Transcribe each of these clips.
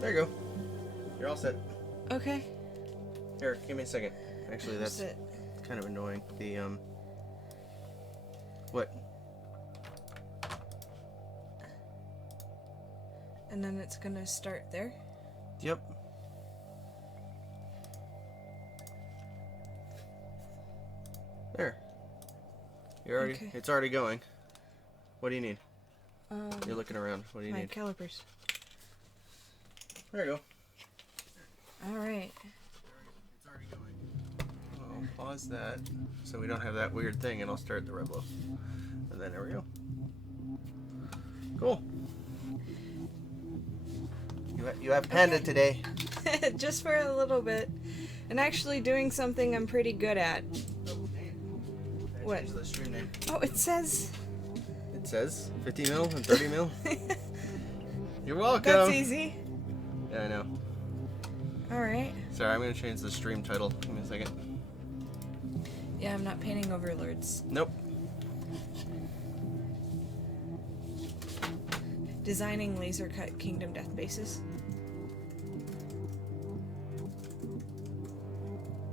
There you go. You're all set. Okay. Here, give me a second. Actually, that's Sit. kind of annoying. The, what? And then it's gonna start there. Yep. There. You're already. Okay. It's already going. What do you need? You're Um, looking around. What do you my need? calipers. There you go. Alright. It's already going. I'll pause that so we don't have that weird thing, and I'll start the Reblo. And then there we go. Cool. You have Panda Okay. today. Just for a little bit. And actually doing something I'm pretty good at. What? Change the stream name. Oh, it says... It says 50 mil and 30 mil. You're welcome. That's easy. Yeah, I know. Alright. Sorry, I'm gonna change the stream title. Give me a second. Yeah, I'm not painting overlords. Nope. Designing laser cut Kingdom Death bases.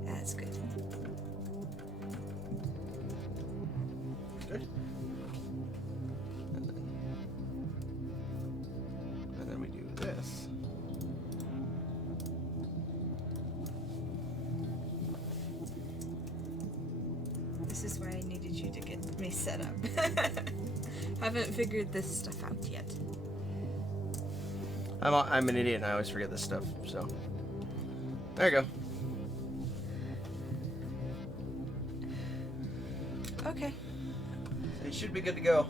That's good. Good. And then we do this. This is why I needed you to get me set up. Haven't figured this stuff out yet. I'm an idiot and I always forget this stuff, so. There you go. Okay. So you should be good to go.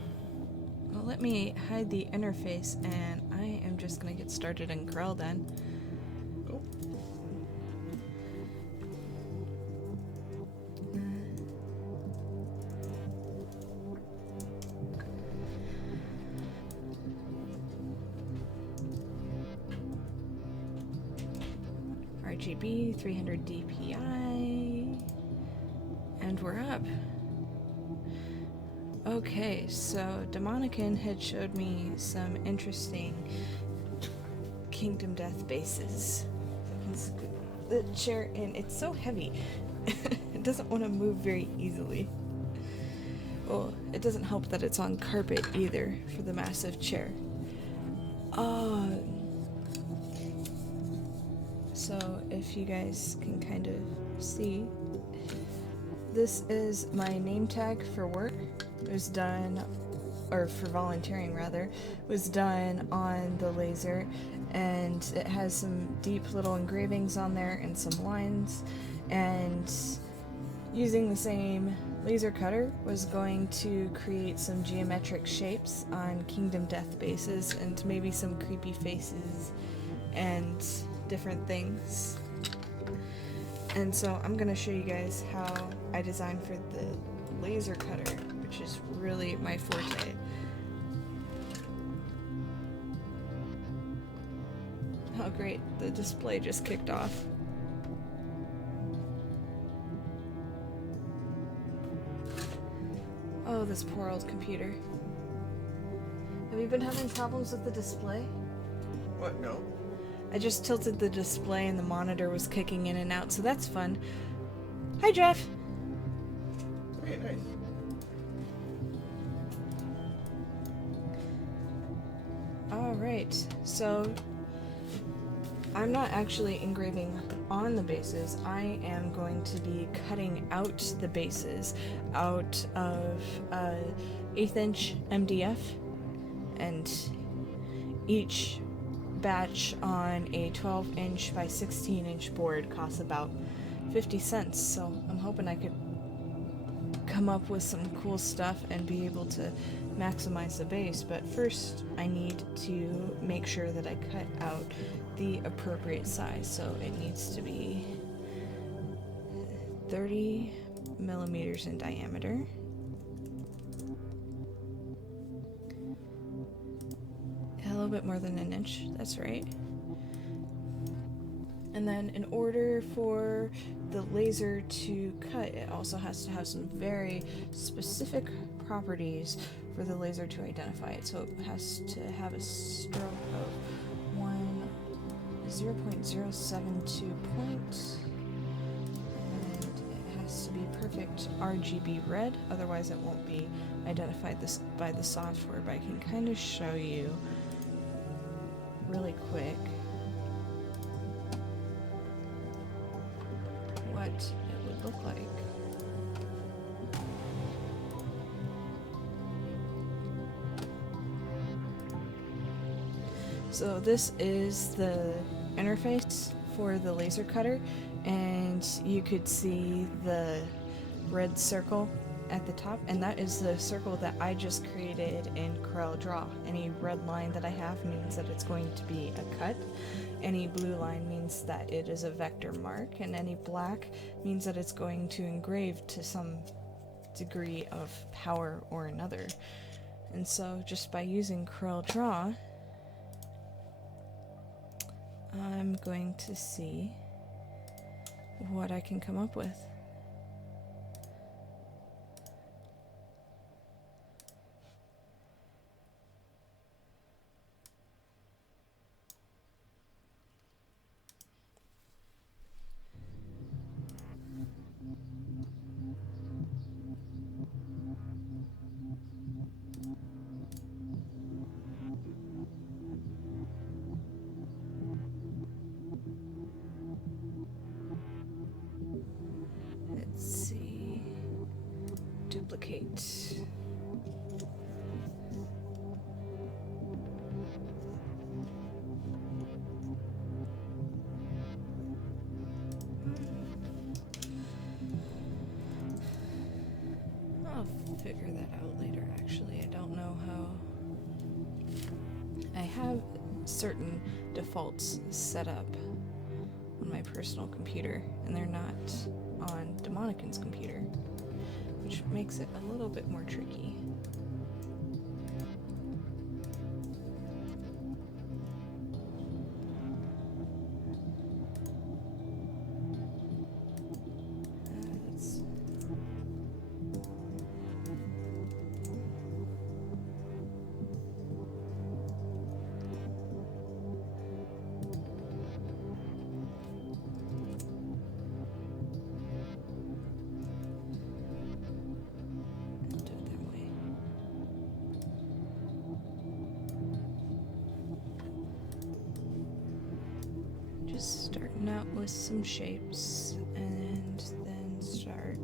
Well, let me hide the interface, and I am just gonna get started in Corel then. Cool. RGB, 300 DPI, and we're up. Okay, so Demonican had showed me some interesting Kingdom Death bases. I can scoot the chair in. It's so heavy. It doesn't want to move very easily. Well, it doesn't help that it's on carpet either for the massive chair. So if you guys can kind of see, this is my name tag for work. It was done, or for volunteering rather, was done on the laser, and it has some deep little engravings on there and some lines, and using the same laser cutter was going to create some geometric shapes on Kingdom Death bases and maybe some creepy faces and different things. And so I'm gonna show you guys how I designed for the laser cutter, which is really my forte. Oh great, the display just kicked off. Oh, this poor old computer. Have you been having problems with the display? What? No. I just tilted the display and the monitor was kicking in and out, so that's fun. Hi, Jeff. Hey, nice. Alright, so I'm not actually engraving on the bases. I am going to be cutting out the bases out of 1/8 inch MDF, and each batch on a 12 inch by 16 inch board costs about 50 cents, so I'm hoping I could come up with some cool stuff and be able to maximize the base. But first I need to make sure that I cut out the appropriate size, so it needs to be 30 millimeters in diameter. A little bit more than an inch, that's right. And then in order for the laser to cut, it also has to have some very specific properties for the laser to identify it. So it has to have a stroke of 1 0.072 point. And it has to be perfect RGB red, otherwise it won't be identified by the software, but I can kind of show you really quick what it would look like. So this is the interface for the laser cutter, and you could see the red circle at the top, and that is the circle that I just created in CorelDRAW. Any red line that I have means that it's going to be a cut. Any blue line means that it is a vector mark, and any black means that it's going to engrave to some degree of power or another. And so just by using CorelDRAW, I'm going to see what I can come up with. Let's see. Duplicate. I'll figure that out later, actually. I don't know how. I have certain defaults set up on my personal computer, and they're not on Demonican's computer, which makes it a little bit more tricky. Let's do it that way. Just starting out with some shapes and then start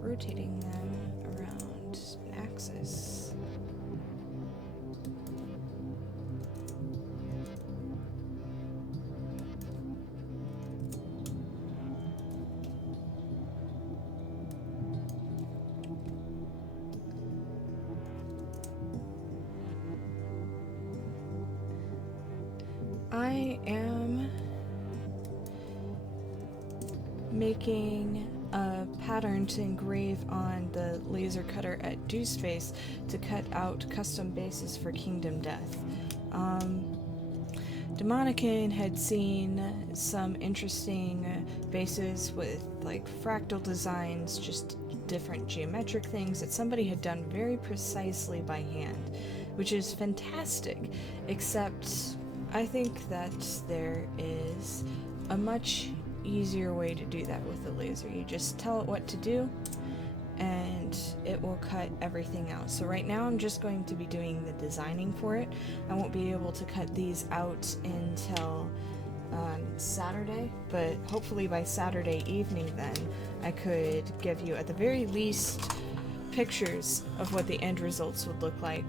rotating them around an axis. I am making a pattern to engrave on the laser cutter at Deuceface to cut out custom bases for Kingdom Death. Demonican had seen some interesting bases with like fractal designs, just different geometric things that somebody had done very precisely by hand, which is fantastic, except I think that there is a much easier way to do that with the laser. You just tell it what to do and it will cut everything out. So right now I'm just going to be doing the designing for it. I won't be able to cut these out until Saturday, but hopefully by Saturday evening then I could give you at the very least pictures of what the end results would look like,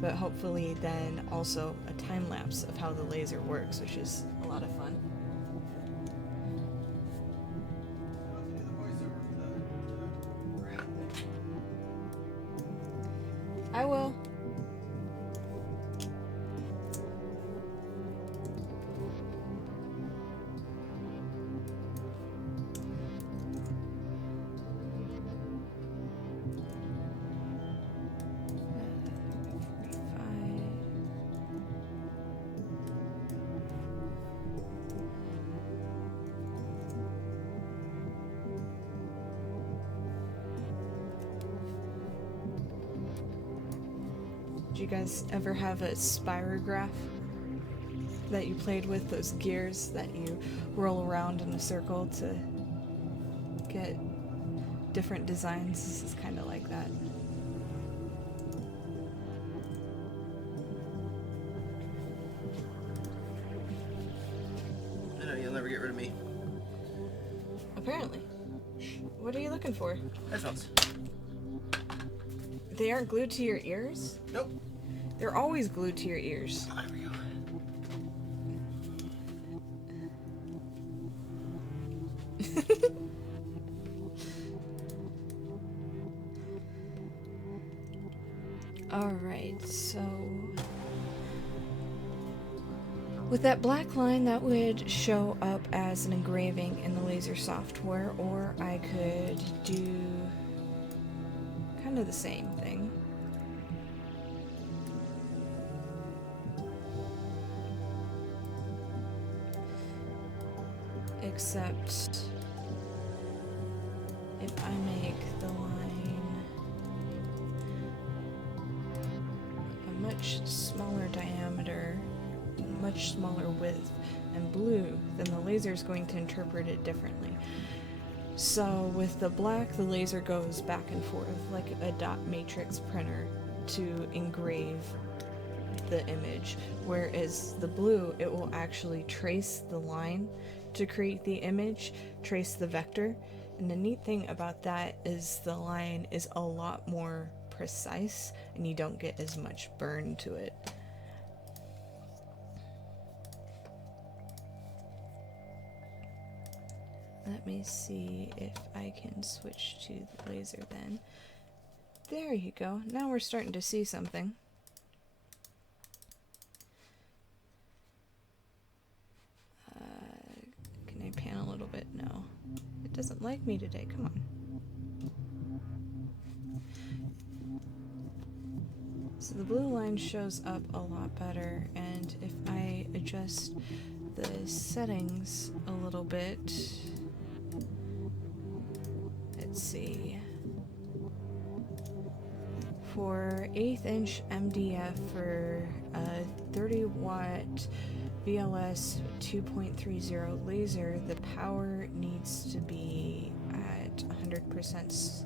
but hopefully then also a time lapse of how the laser works, which is a lot of fun. I will. Do you guys ever have a spirograph? that you played with, those gears that you roll around in a circle to get different designs. This is kind of like that. I know you'll never get rid of me. Apparently. What are you looking for? Headphones. They aren't glued to your ears? Nope. They're always glued to your ears. Oh, there we go. Alright, so with that black line, that would show up as an engraving in the laser software, or I could do kind of the same thing. Except if I make the line a much smaller diameter, much smaller width, and blue, then the laser is going to interpret it differently. So with the black, the laser goes back and forth like a dot matrix printer to engrave the image, whereas the blue, it will actually trace the line to create the image, trace the vector. And the neat thing about that is the line is a lot more precise and you don't get as much burn to it. Let me see if I can switch to the laser then. There you go. Now we're starting to see something. Can I pan a little bit? No. It doesn't like me today. Come on. So the blue line shows up a lot better, and if I adjust the settings a little bit, let's see. For 1/8 inch MDF for a 30 watt VLS 2.30 laser, the power needs to be at 100%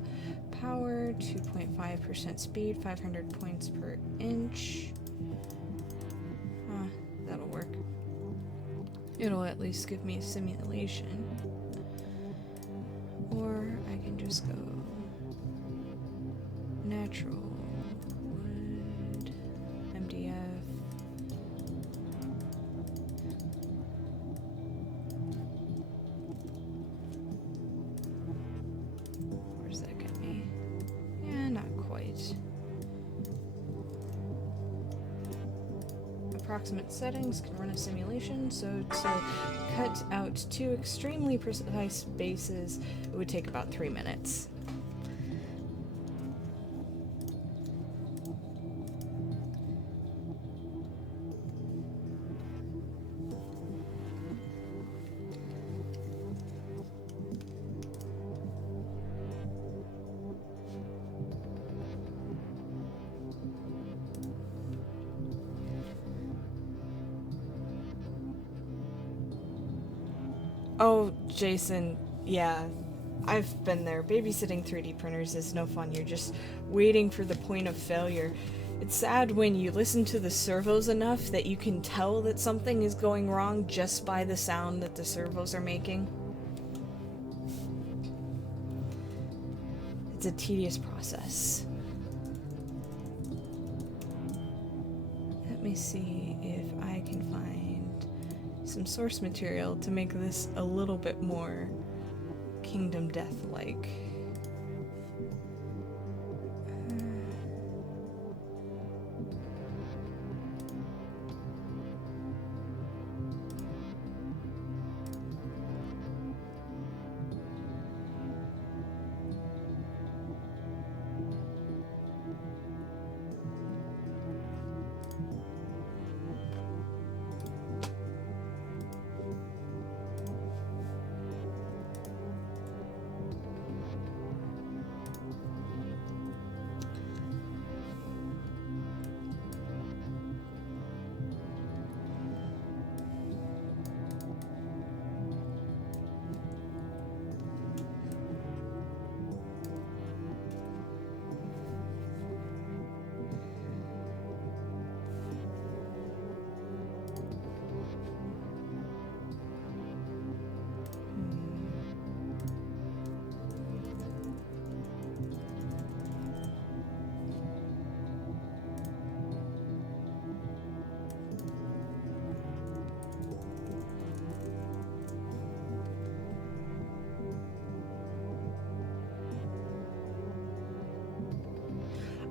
power, 2.5% speed, 500 points per inch. That'll work. It'll at least give me a simulation. Or I can just go natural wood, MDF. Where's that get me? Yeah, not quite. Approximate settings can run a simulation, so to cut out 2 extremely precise bases, it would take about 3 minutes. Oh, Jason, yeah, I've been there. Babysitting 3D printers is no fun. You're just waiting for the point of failure. It's sad when you listen to the servos enough that you can tell that something is going wrong just by the sound that the servos are making. It's a tedious process. Let me see if I can find some source material to make this a little bit more Kingdom Death-like.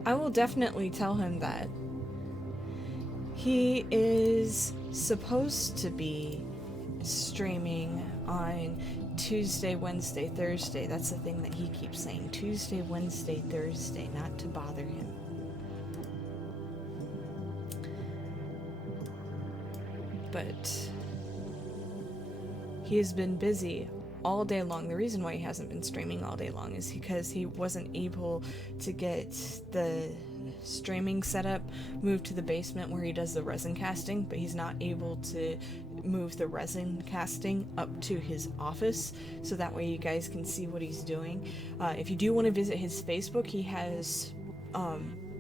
I will definitely tell him that. He is supposed to be streaming on Tuesday, Wednesday, Thursday. That's the thing that he keeps saying. Tuesday, Wednesday, Thursday, not to bother him. But he has been busy all day long. The reason why he hasn't been streaming all day long is because he wasn't able to get the streaming setup moved to the basement where he does the resin casting, but he's not able to move the resin casting up to his office, so that way you guys can see what he's doing. If you do want to visit his Facebook, he has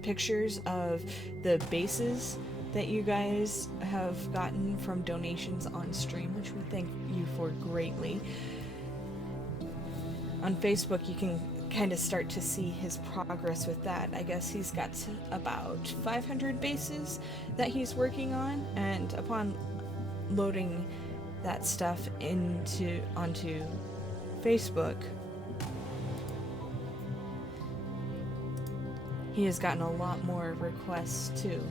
pictures of the bases that you guys have gotten from donations on stream, which we thank you for greatly. On Facebook, you can kind of start to see his progress with that. I guess he's got about 500 bases that he's working on, and upon loading that stuff onto Facebook, he has gotten a lot more requests too.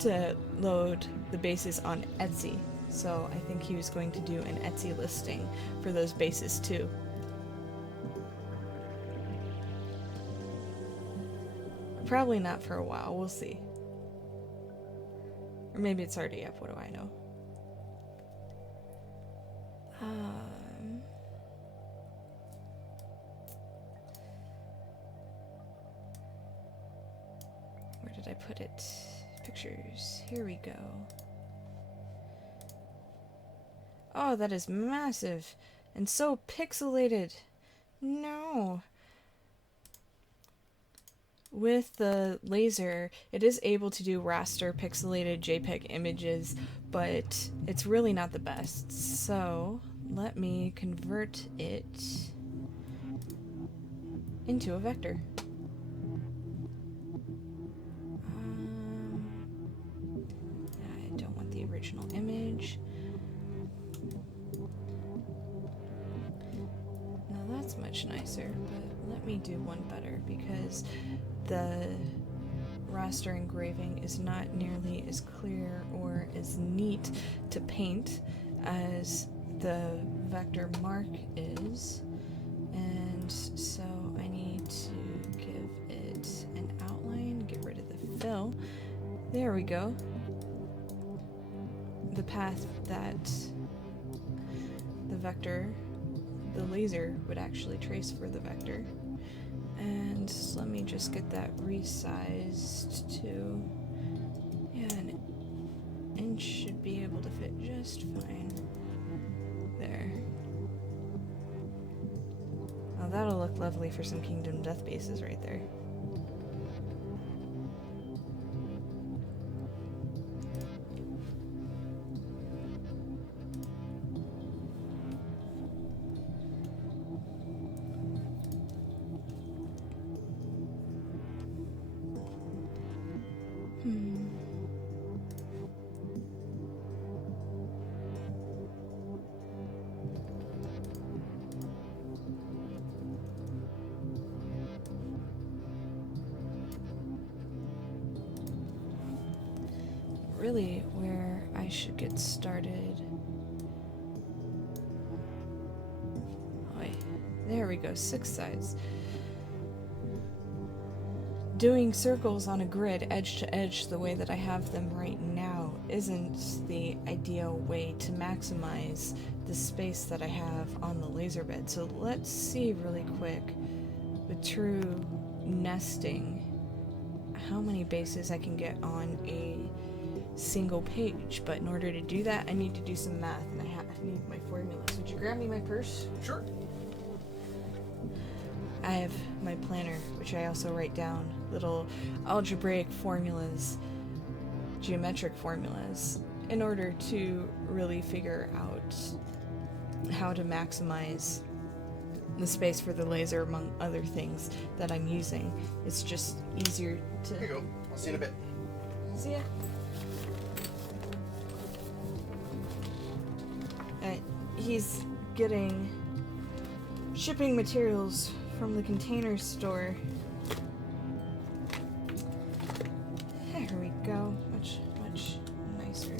To load the bases on Etsy. So I think he was going to do an Etsy listing for those bases too. Probably not for a while, we'll see. Or maybe it's already up, what do I know? Where did I put it? Pictures. Here we go. Oh, that is massive and so pixelated. No. With the laser, it is able to do raster pixelated JPEG images, but it's really not the best. So let me convert it into a vector. I don't want the original image. Now that's much nicer, but let me do one better because the raster engraving is not nearly as clear or as neat to paint as the vector mark is, and so I need to give it an outline, get rid of the fill. There we go. The path that the vector, the laser, would actually trace for the vector. And let me just get that resized to, yeah, an inch should be able to fit just fine. There. Oh, that'll look lovely for some Kingdom Death bases right there. Really, where I should get started. Oh, wait. There we go, 6 sides. Doing circles on a grid edge to edge the way that I have them right now isn't the ideal way to maximize the space that I have on the laser bed. So let's see really quick with true nesting how many bases I can get on a single page. But in order to do that, I need to do some math, and I need my formulas. Would you grab me my purse? Sure. I have my planner, which I also write down little algebraic formulas, geometric formulas, in order to really figure out how to maximize the space for the laser, among other things that I'm using. It's just easier to... Here you go. I'll see you in a bit. See ya. He's getting shipping materials from the container store. There we go. Much nicer.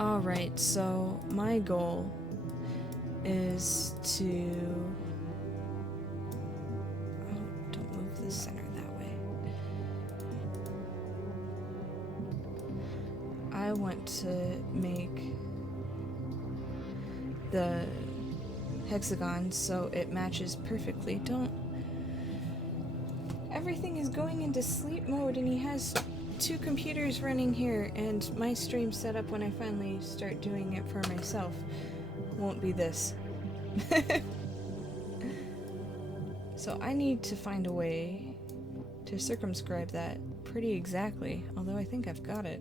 Alright, so my goal is to... Oh, don't move the center that way. I want to make the hexagon so it matches perfectly. Don't... Everything is going into sleep mode and he has 2 computers running here, and my stream setup when I finally start doing it for myself won't be this. So I need to find a way to circumscribe that pretty exactly, although I think I've got it.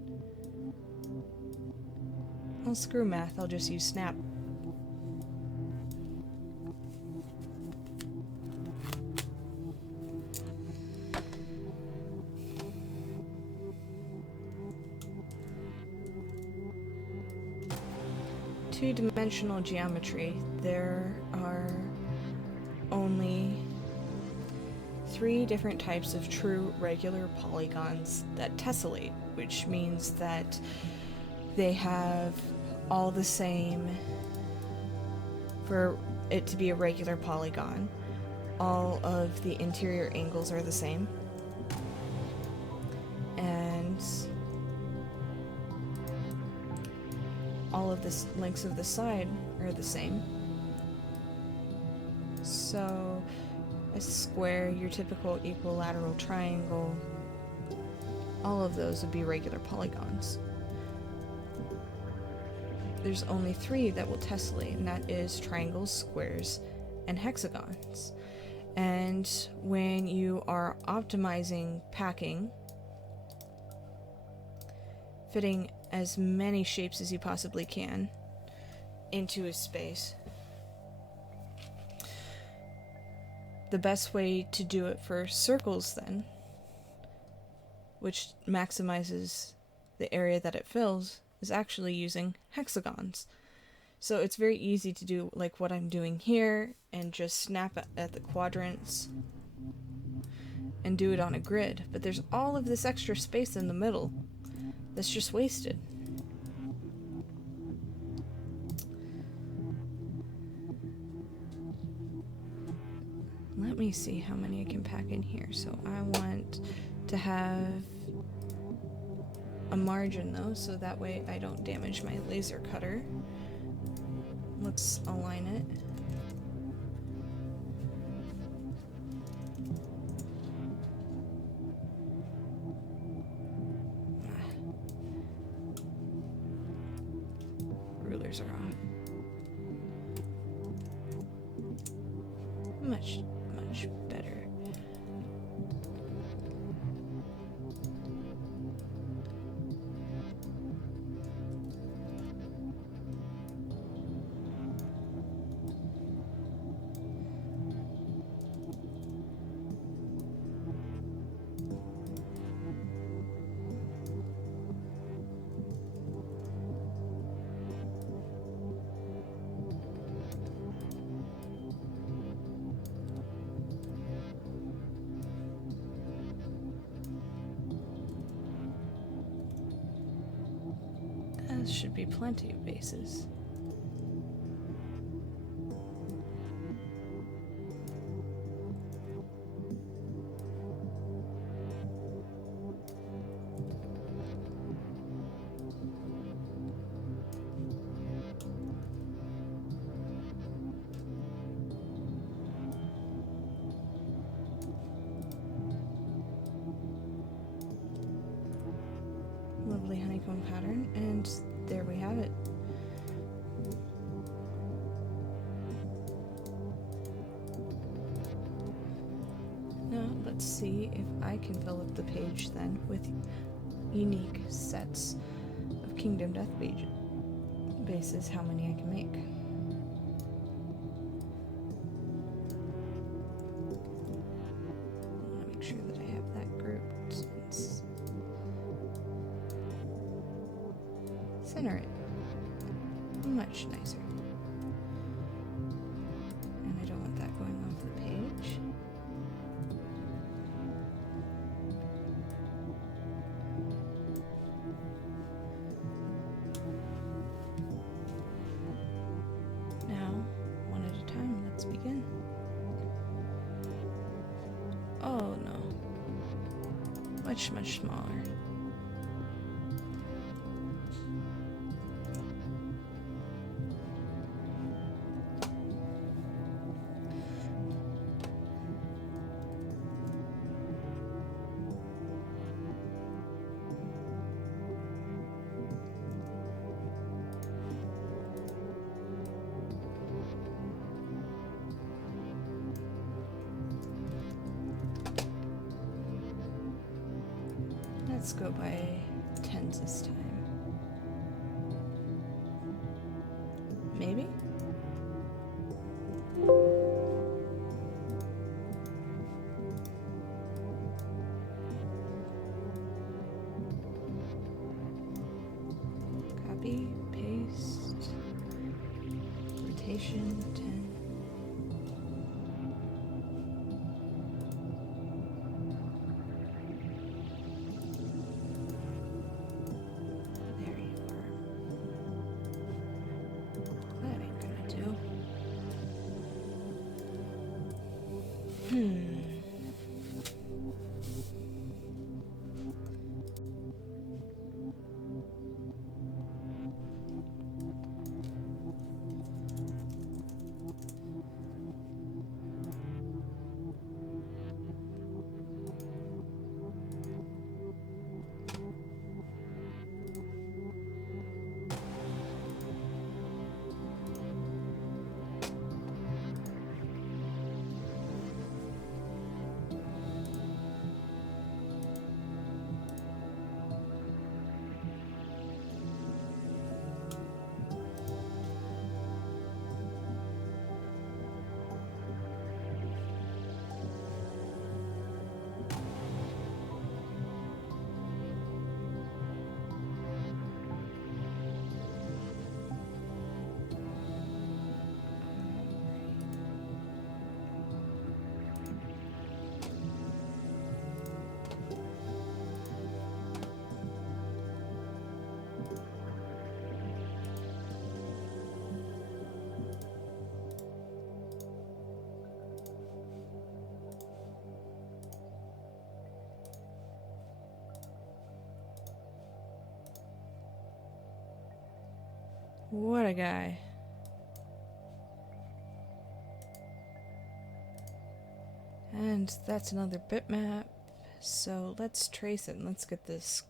Well, screw math, I'll just use snap. Two-dimensional geometry, there are only 3 different types of true regular polygons that tessellate, which means that they have all the same. For it to be a regular polygon, all of the interior angles are the same, and all of the lengths of the side are the same. So a square, your typical equilateral triangle, all of those would be regular polygons. There's only 3 that will tessellate, and that is triangles, squares, and hexagons. And when you are optimizing packing, fitting as many shapes as you possibly can into a space, the best way to do it for circles then, which maximizes the area that it fills, is actually using hexagons. So it's very easy to do like what I'm doing here and just snap at the quadrants and do it on a grid. But there's all of this extra space in the middle that's just wasted. Let me see how many I can pack in here. So I want to have a margin though, so that way I don't damage my laser cutter. Let's align it. Rulers are off. Much better. That should be plenty of bases. Lovely honeycomb pattern, and there we have it. Now let's see if I can fill up the page then with unique sets of Kingdom Death bases how many I can make. I want to make sure that I have that grouped. Let's center it. Much nicer. And I don't want that going off the page. Now, one at a time, let's begin. Oh no. Much, much smaller. Let's go by tens this time. Maybe? Copy, paste, rotation, 10. There you are. That ain't gonna do. What a guy. And that's another bitmap. So let's trace it and let's get this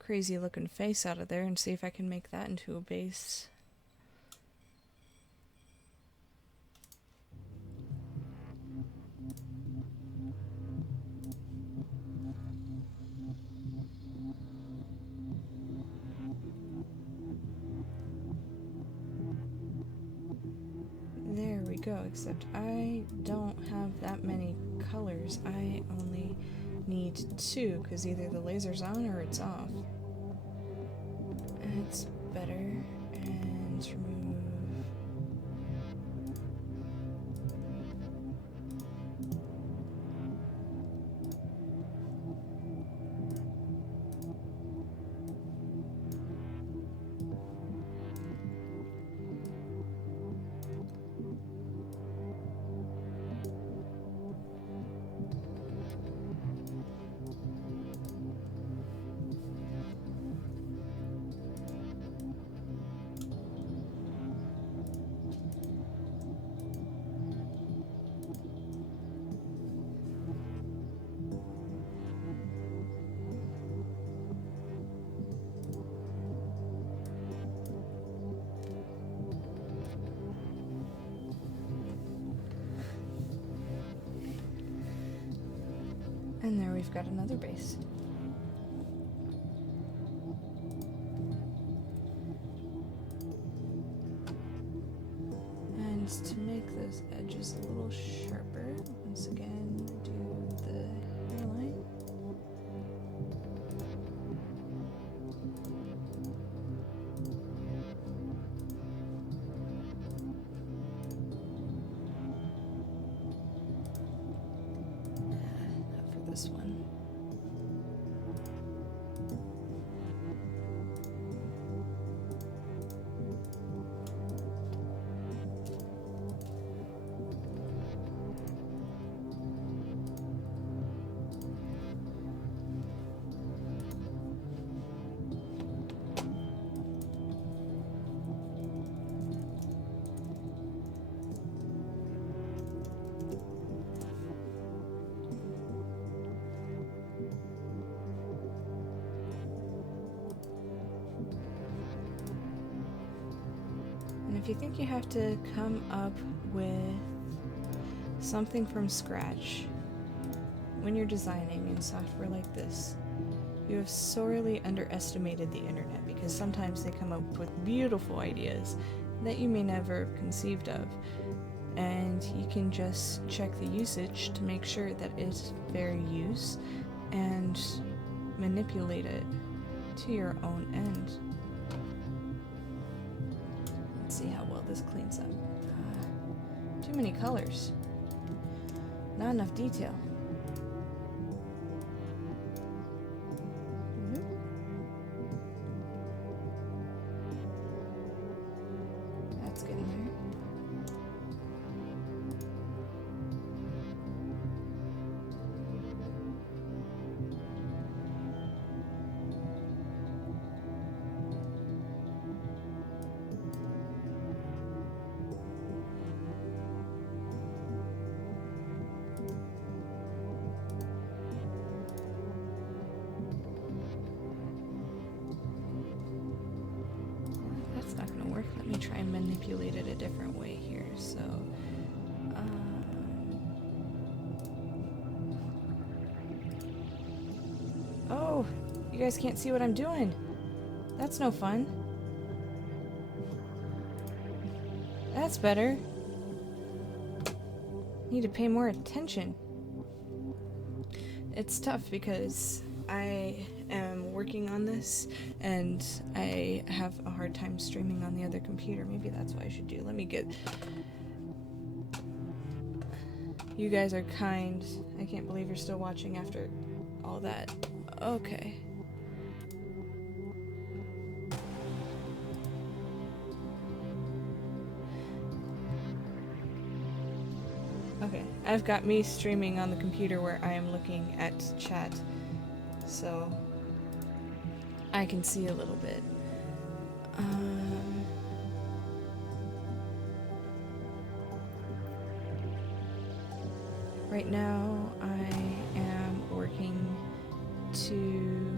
crazy looking face out of there and see if I can make that into a base. There we go, except I don't have that many colors. I only need 2, because either the laser's on or it's off. It's better. And remove. And there we've got another base. little sharper. Once again, do the hairline. Not for this one. And if you think you have to come up with something from scratch when you're designing in software like this, you have sorely underestimated the internet, because sometimes they come up with beautiful ideas that you may never have conceived of. And you can just check the usage to make sure that it's fair use and manipulate it to your own end. Let's see how well this cleans up. Too many colors. Not enough detail. Nope. That's getting there. That's not gonna work. Let me try and manipulate it a different way here. So, oh, you guys can't see what I'm doing. That's no fun. That's better. Need to pay more attention. It's tough because I am working on this and I have a hard time streaming on the other computer. Maybe that's what I should do. Let me get... You guys are kind. I can't believe you're still watching after all that. Okay. Okay, I've got me streaming on the computer where I am looking at chat, so I can see a little bit. Right now I am working to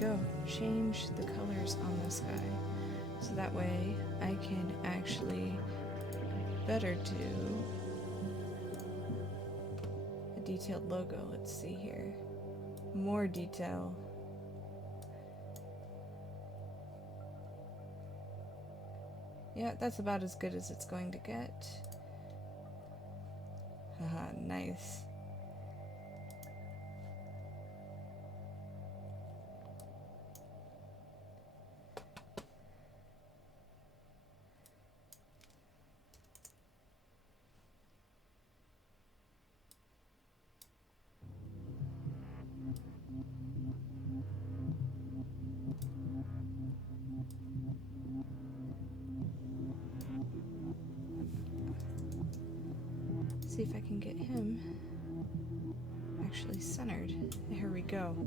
go. Change the colors on this guy so that way I can actually better do a detailed logo. Let's see here. More detail. Yeah, that's about as good as it's going to get. Haha, nice. See if I can get him actually centered. There we go.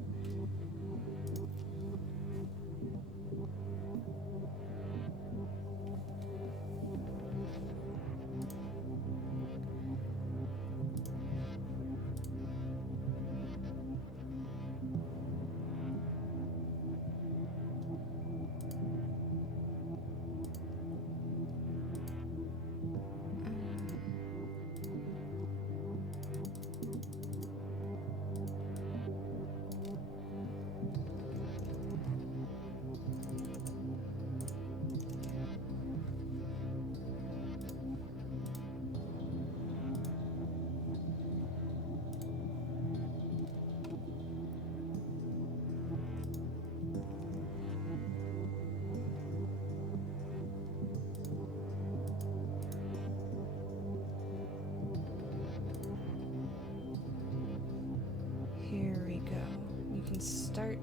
start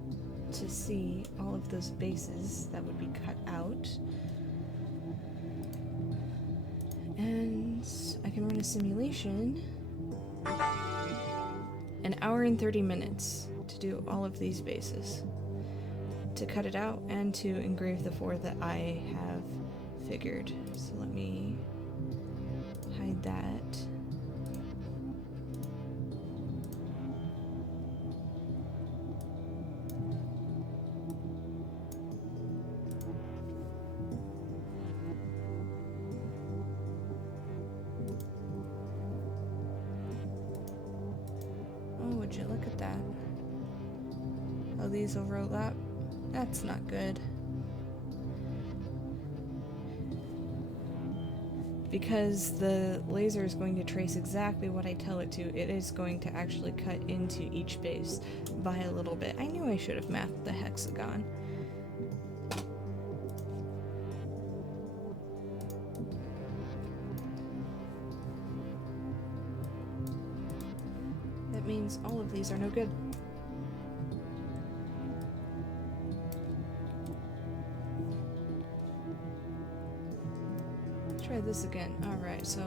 to see all of those bases that would be cut out. And I can run a simulation. An hour and 30 minutes to do all of these bases. To cut it out and to engrave the 4 that I have figured. So let me hide that. Oh, would you look at that? Oh, these overlap? That's not good. Because the laser is going to trace exactly what I tell it to, it is going to actually cut into each base by a little bit. I knew I should have mathed the hexagon. That means all of these are no good. Try this again. Alright, so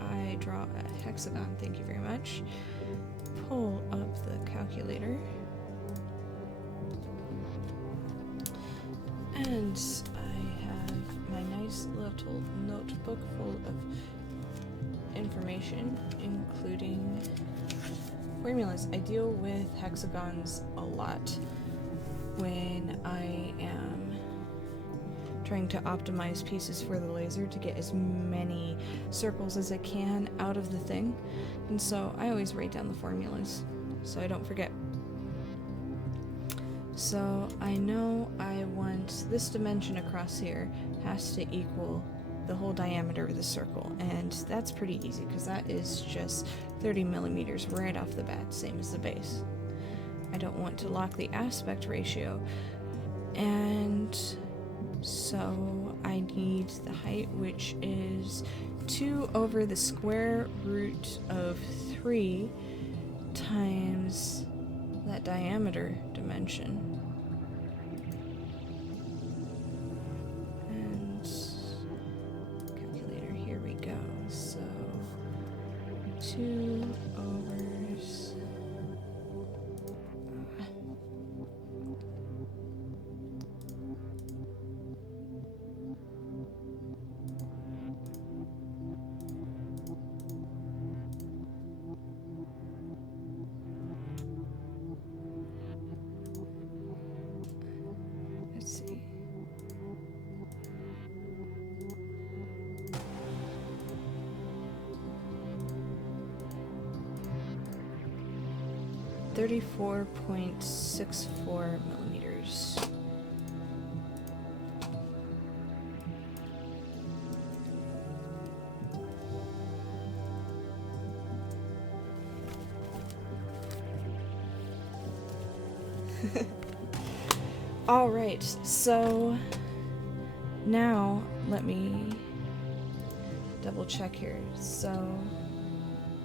I draw a hexagon, thank you very much. Pull up the calculator. And I have my nice little notebook full of information, including formulas. I deal with hexagons a lot when I am trying to optimize pieces for the laser to get as many circles as I can out of the thing. And so I always write down the formulas so I don't forget. So I know I want this dimension across here has to equal the whole diameter of the circle, and that's pretty easy because that is just 30 millimeters right off the bat, same as the base. I don't want to lock the aspect ratio, and so I need the height, which is 2 over the square root of 3 times that diameter dimension. And calculator, here we go. So 2 over let's see. .64 millimeters. All right, so now let me double check here. So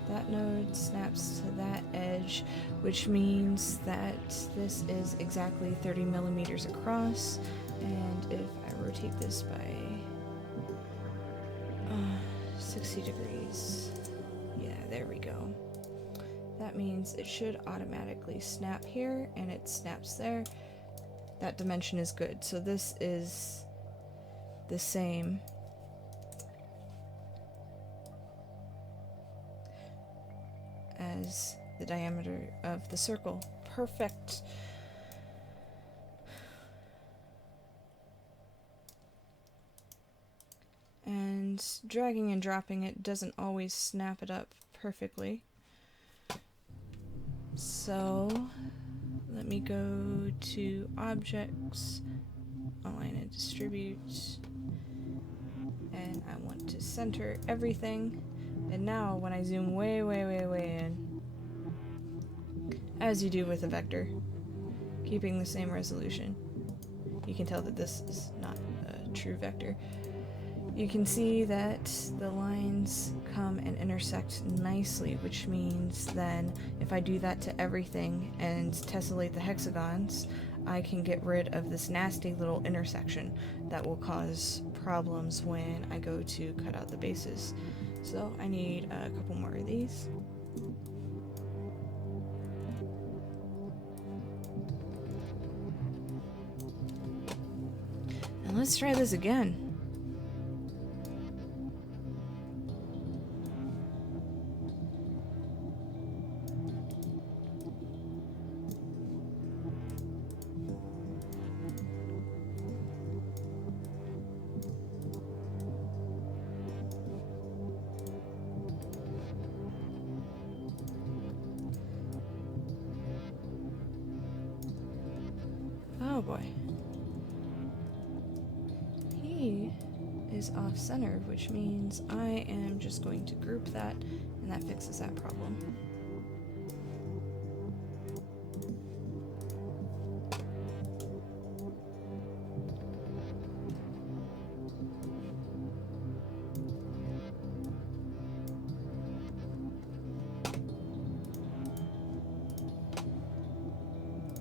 that node snaps to that edge, which means that this is exactly 30 millimeters across. And if I rotate this by 60 degrees, yeah, there we go. That means it should automatically snap here, and it snaps there. That dimension is good. So this is the same as the diameter of the circle. Perfect. And dragging and dropping it doesn't always snap it up perfectly. So let me go to Objects, Align and Distribute, and I want to center everything. And now when I zoom way in, as you do with a vector, keeping the same resolution, you can tell that this is not a true vector. You can see that the lines come and intersect nicely, which means then if I do that to everything and tessellate the hexagons, I can get rid of this nasty little intersection that will cause problems when I go to cut out the bases. So I need a couple more of these. And let's try this again. Oh boy. He is off-centered, which means I am just going to group that, and that fixes that problem.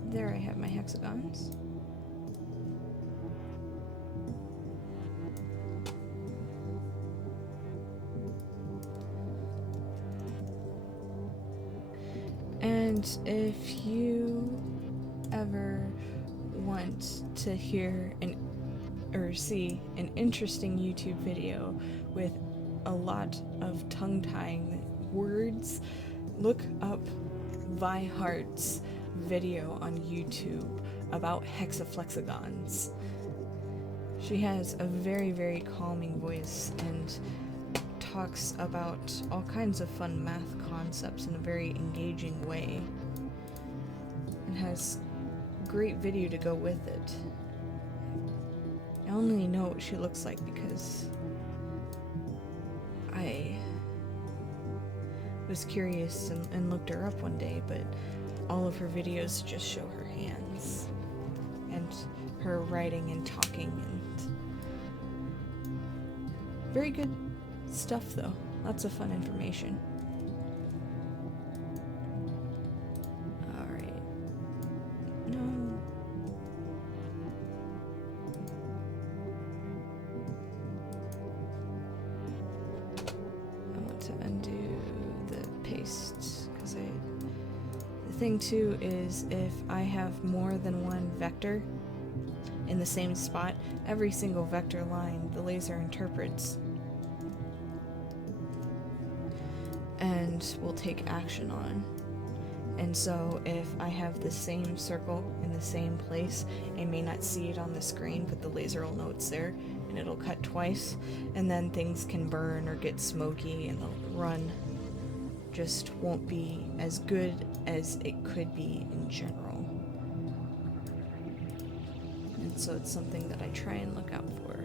There I have my hexagons. And if you ever want to hear or see an interesting YouTube video with a lot of tongue-tying words, look up Vi Hart's video on YouTube about hexaflexagons. She has a very, very calming voice and talks about all kinds of fun math concepts in a very engaging way, and has great video to go with it. I only know what she looks like because I was curious and looked her up one day, but all of her videos just show her hands and her writing and talking, and very good stuff though. Lots of fun information. Alright. No. I want to undo the paste because the thing too is if I have more than one vector in the same spot, every single vector line the laser interprets and will take action on. And so if I have the same circle in the same place, I may not see it on the screen, but the laser will know it's there and it'll cut twice, and then things can burn or get smoky and the run just won't be as good as it could be in general. And so it's something that I try and look out for.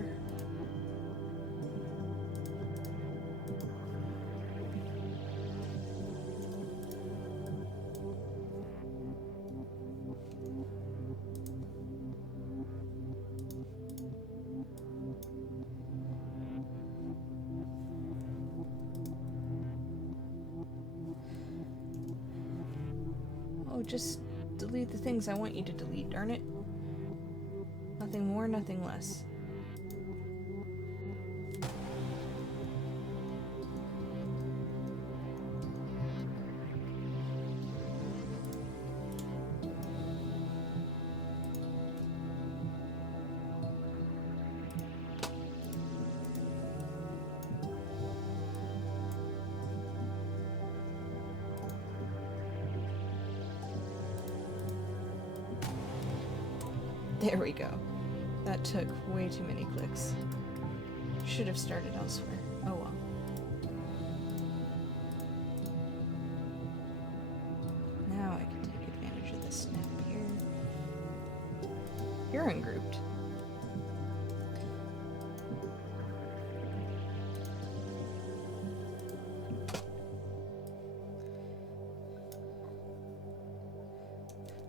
Oh, just delete the things I want you to delete, darn it. Nothing more, nothing less. There we go. That took way too many clicks. Should have started elsewhere. Oh well. Now I can take advantage of this snap here. You're ungrouped.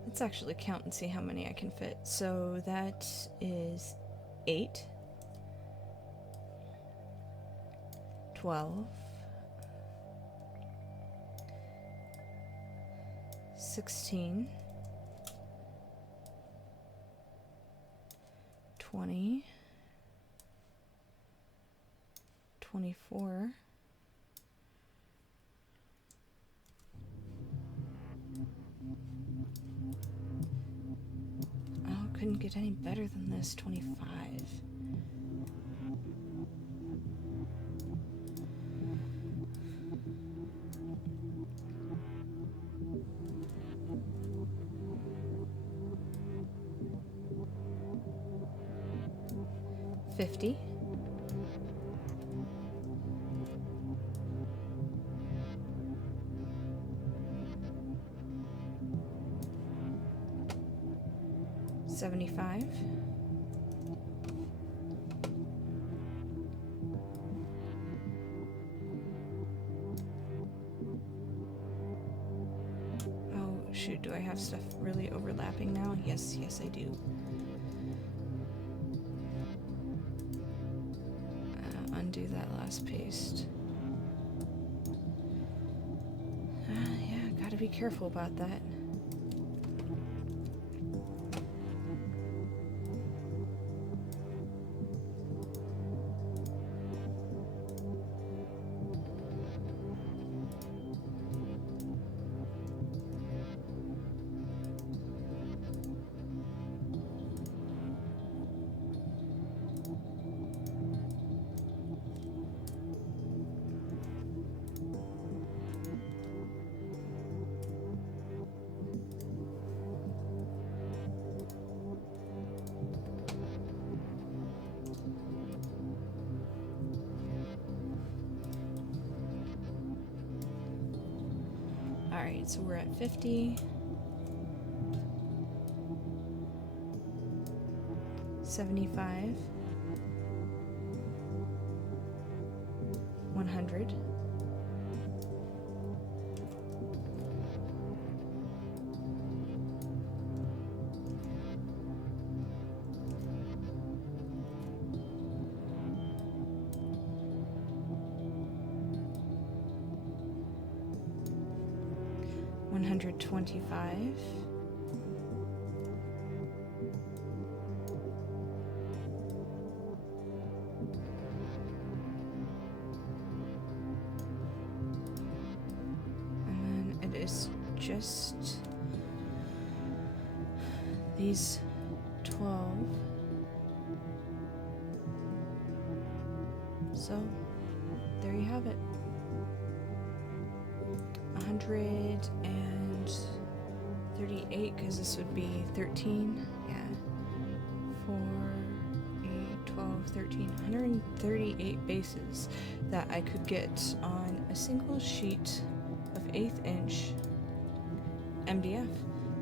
Let's actually count and see how many I can fit. So that is 8. 12, 16, 20, 24, couldn't get any better than this. 25. $50. 75. 'Oh shoot, do I have stuff really overlapping now? Yes, I do. Undo that last paste. Yeah, gotta be careful about that. Alright, so we're at 50. 75. 100. 125. 'And then it is just these 12. So there you have it. 138, because this would be 13. Yeah. 4, 8, 12, 13. 138 bases that I could get on a single sheet of 1/8 inch MDF.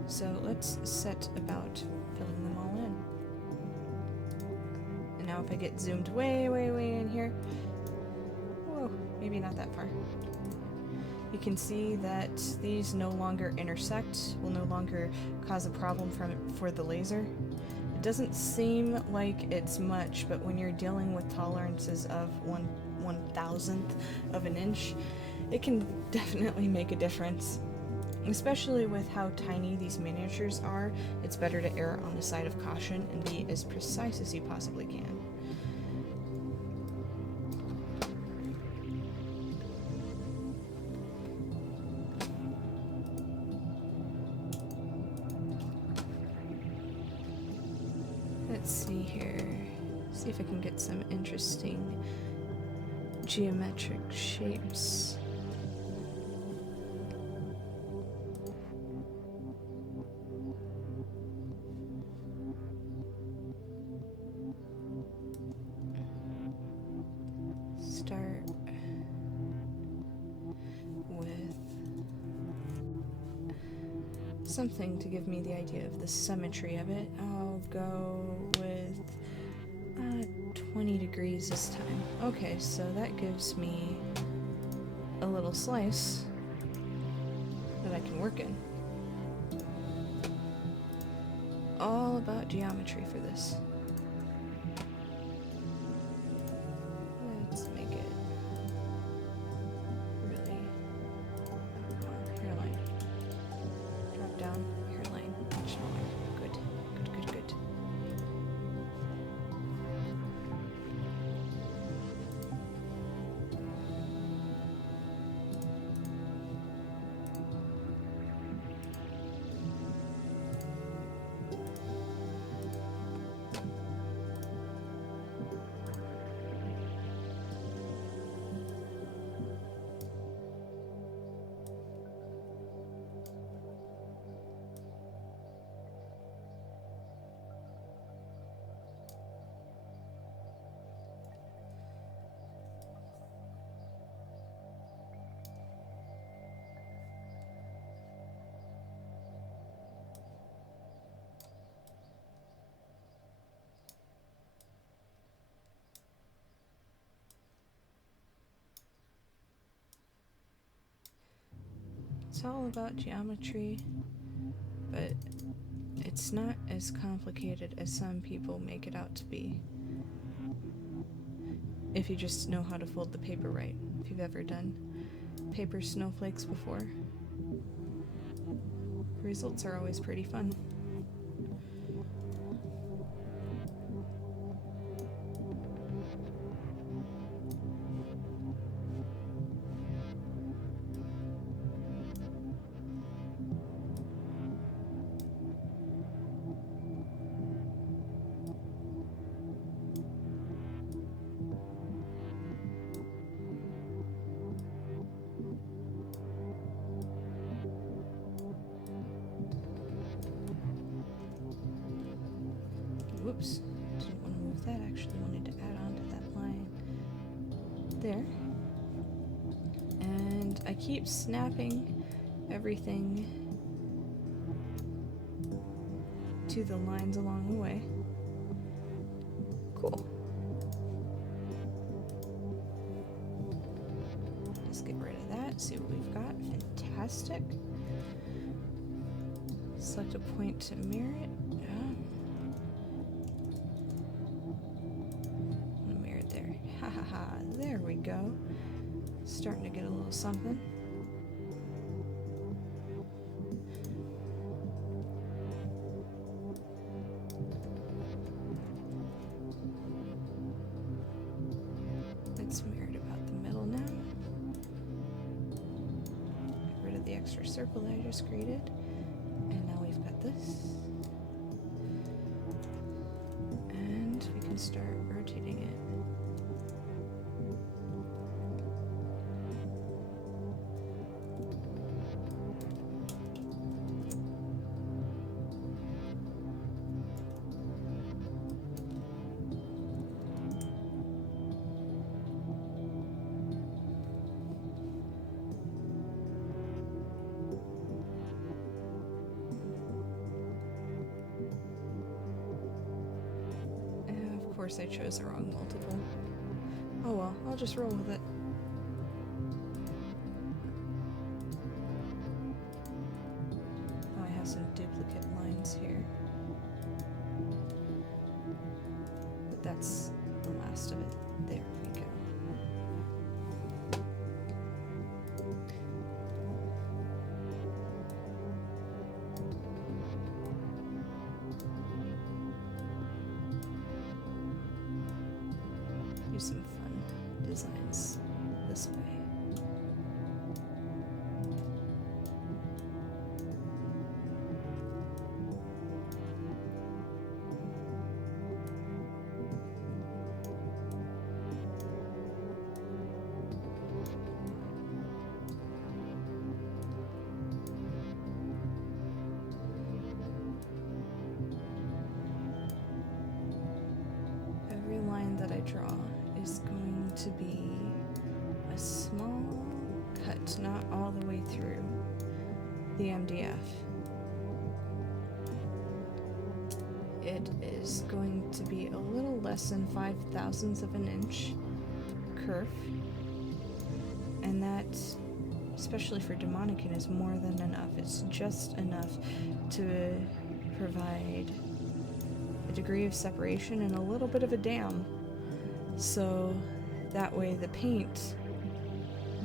So let's set about filling them all in. And now if I get zoomed way in here, whoa, maybe not that far. You can see that these no longer intersect, will no longer cause a problem for the laser. It doesn't seem like it's much, but when you're dealing with tolerances of 1/1000th of an inch, it can definitely make a difference. Especially with how tiny these miniatures are, it's better to err on the side of caution and be as precise as you possibly can. Let's see here. See if I can get some interesting geometric shapes. Start with something to give me the idea of the symmetry of it. I'll go with 20 degrees this time. Okay, so that gives me a little slice that I can work in. All about geometry for this. Let's make it It's all about geometry, but it's not as complicated as some people make it out to be. If you just know how to fold the paper right. If you've ever done paper snowflakes before. The results are always pretty fun. Whoops, didn't want to move that, actually wanted to add on to that line. There. And I keep snapping everything to the lines along the way. Cool. Let's get rid of that, see what we've got. Fantastic. Select a point to mirror it. There we go. Starting to get a little something. It's mirrored about the middle now. Get rid of the extra circle that I just created. And now we've got this. And we can start rotating it. Of course I chose the wrong multiple. Oh well, I'll just roll with it. Oh, I have some duplicate lines here. But that's the last of it. There we go. Do some fun designs this way. Every line that I draw is going to be a small cut, not all the way through the MDF. It is going to be a little less than 5/1000ths of an inch curve, and that, especially for Demonican, is more than enough. It's just enough to provide a degree of separation and a little bit of a dam. So that way the paint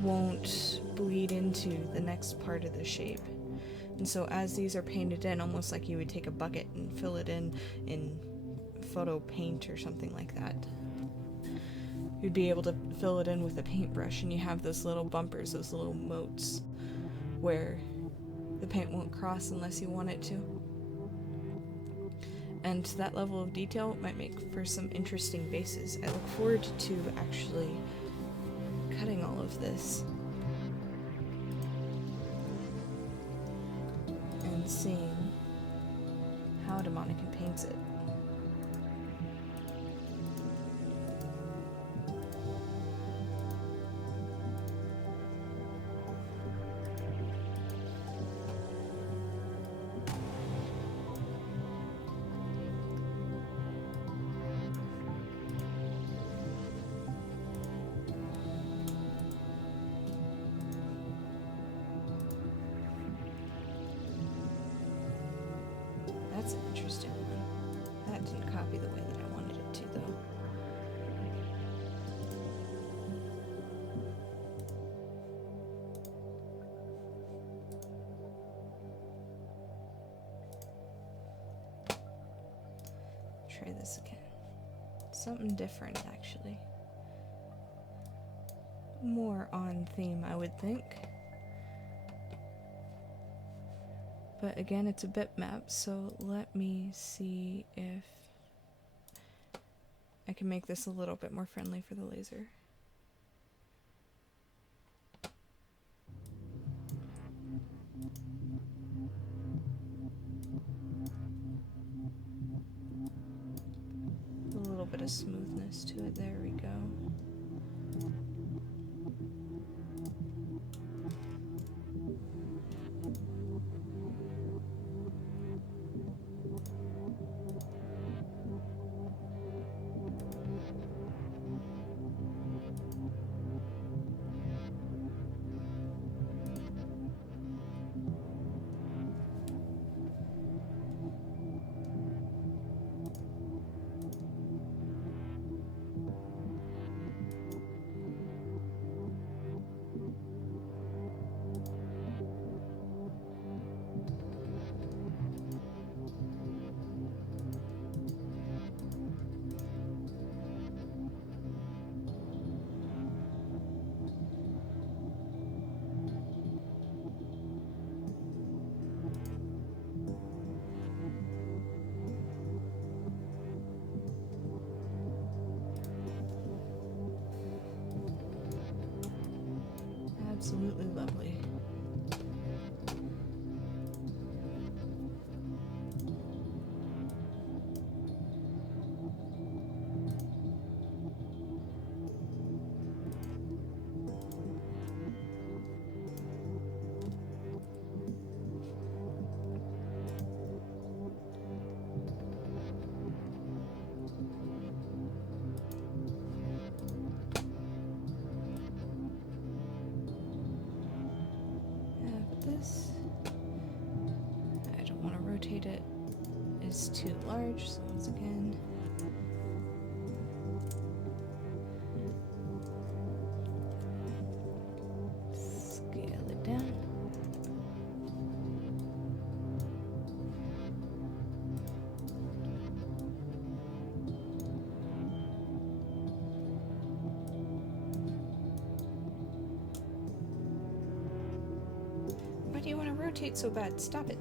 won't bleed into the next part of the shape. And so as these are painted in, almost like you would take a bucket and fill it in photo paint or something like that, you'd be able to fill it in with a paintbrush, and you have those little bumpers, those little moats, where the paint won't cross unless you want it to. And that level of detail might make for some interesting bases. I look forward to actually cutting all of this and seeing how Demonican paints it. interesting one. That didn't copy the way that I wanted it to, though. Try this again. Something different, actually. More on theme, I would think. But again, it's a bitmap, so let me see if I can make this a little bit more friendly for the laser. A little bit of smoothness to it, there we go. Absolutely lovely. This, I don't want to rotate it, is too large, so once again, scale it down. Why do you want to rotate so bad? Stop it.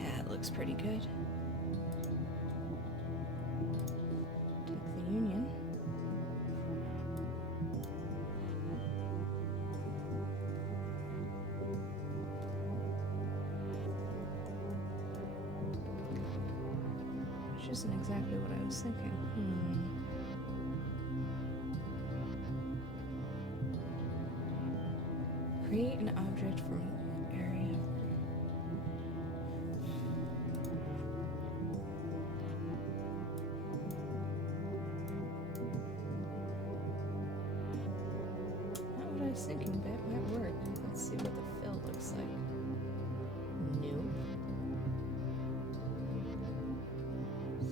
Yeah, it looks pretty good. Take the union. Which isn't exactly what I was thinking. Create an object from area. Not what I was thinking, but it might work. Let's see what the fill looks like. Nope.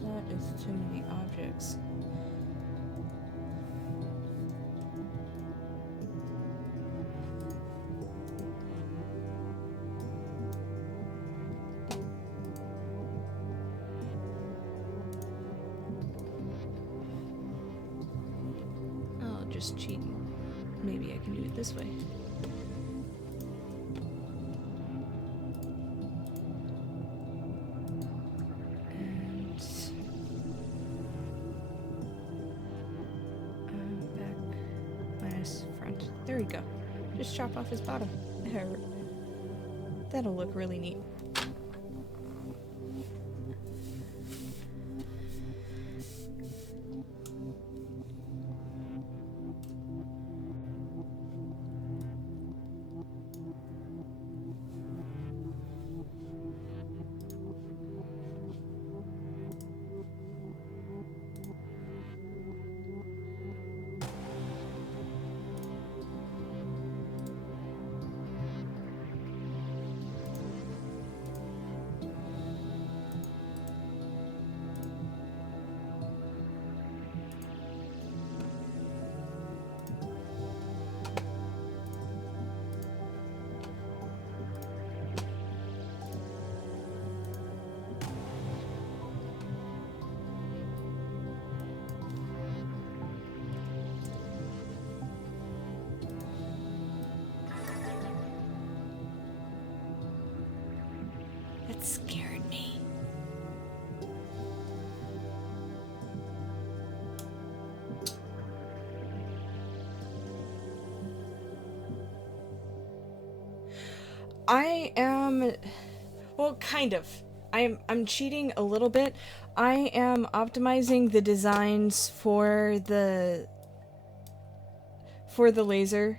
That is too many objects. I'll just cheat. Maybe I can do it this way. There we go. Just chop off his bottom. That'll look really neat. scared me. I am, well, kind of. I'm cheating a little bit. I am optimizing the designs for the laser,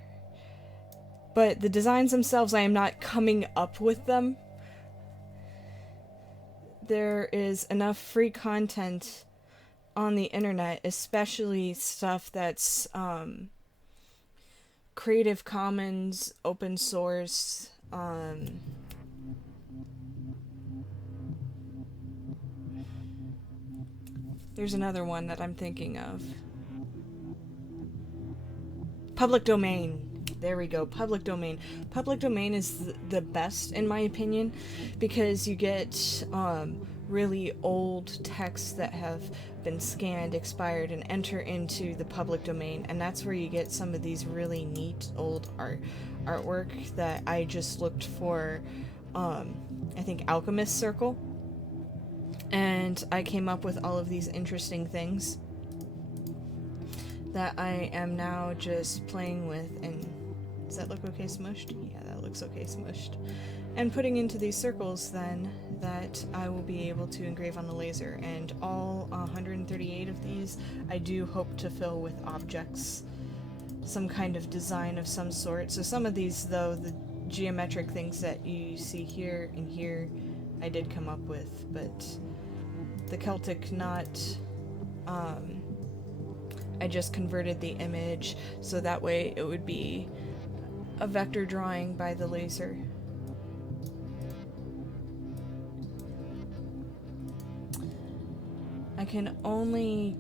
but the designs themselves, I am not coming up with them. There is enough free content on the internet, especially stuff that's Creative Commons, open source. There's another one that I'm thinking of. Public domain. There we go. Public domain. Public domain is the best, in my opinion, because you get really old texts that have been scanned, expired, and enter into the public domain, and that's where you get some of these really neat old artwork that I just looked for. I think Alchemist Circle, and I came up with all of these interesting things that I am now just playing with. And does that look okay smushed? Yeah, that looks okay smushed. And putting into these circles then that I will be able to engrave on the laser. And all 138 of these I do hope to fill with objects, some kind of design of some sort. So some of these, though, the geometric things that you see here and here, I did come up with, but the Celtic knot, I just converted the image so that way it would be a vector drawing by the laser. I can only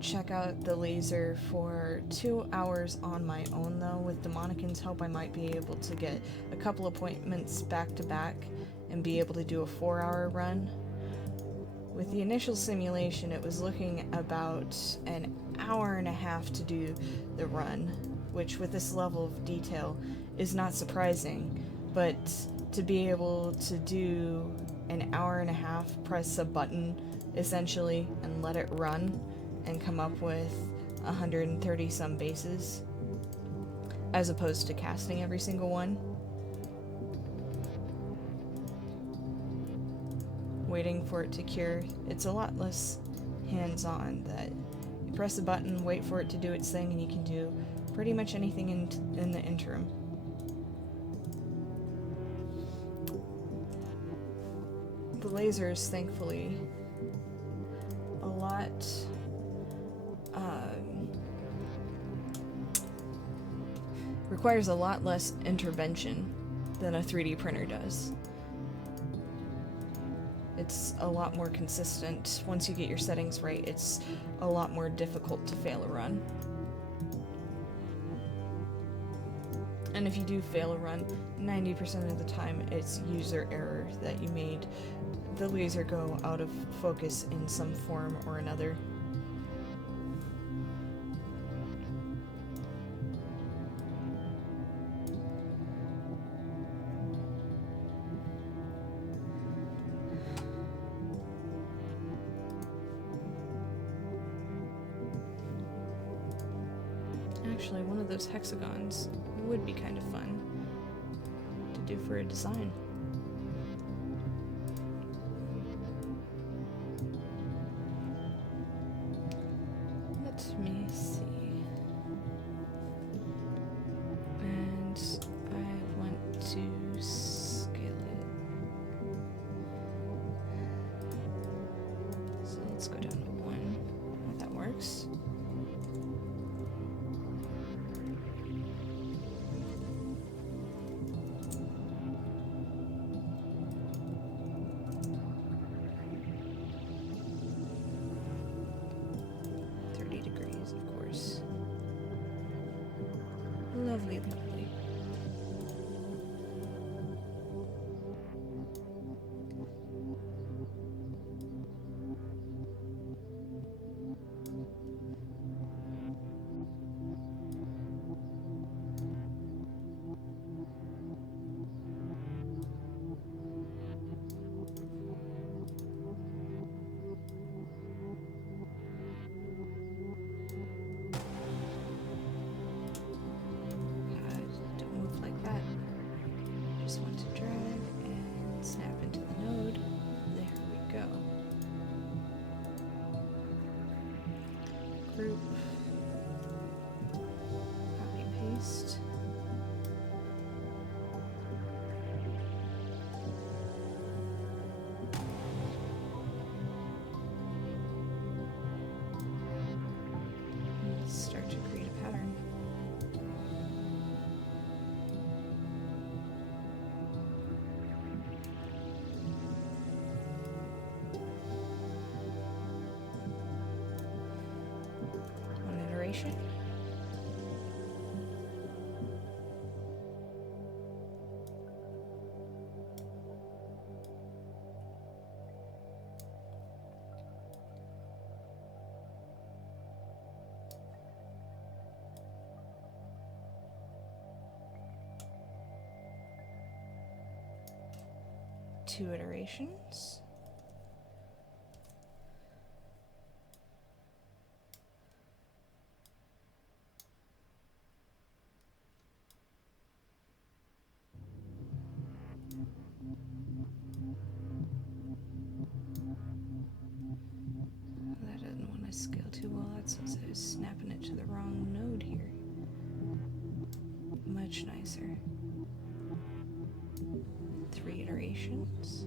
check out the laser for 2 hours on my own, though. With Demonican's help, I might be able to get a couple appointments back to back and be able to do a 4-hour run. With the initial simulation, it was looking about an hour and a half to do the run, which with this level of detail is not surprising, but to be able to do an hour and a half, press a button essentially and let it run and come up with 130 some bases as opposed to casting every single one, waiting for it to cure, it's a lot less hands-on. That you press a button, wait for it to do its thing, and you can do pretty much anything in the interim. The lasers, thankfully, a lot requires a lot less intervention than a 3D printer does. It's a lot more consistent. Once you get your settings right, it's a lot more difficult to fail a run. And if you do fail a run, 90% of the time it's user error that you made the laser go out of focus in some form or another. Actually, one of those hexagons would be kind of fun to do for a design. Let me see. And I want to scale it. So let's go down to 1. If that works. Lovely, lovely. group. Copy paste. And start to create a pattern. One iteration. Two iterations. That doesn't want to scale too well. That says I was snapping it to the wrong node here. Much nicer. 3 iterations.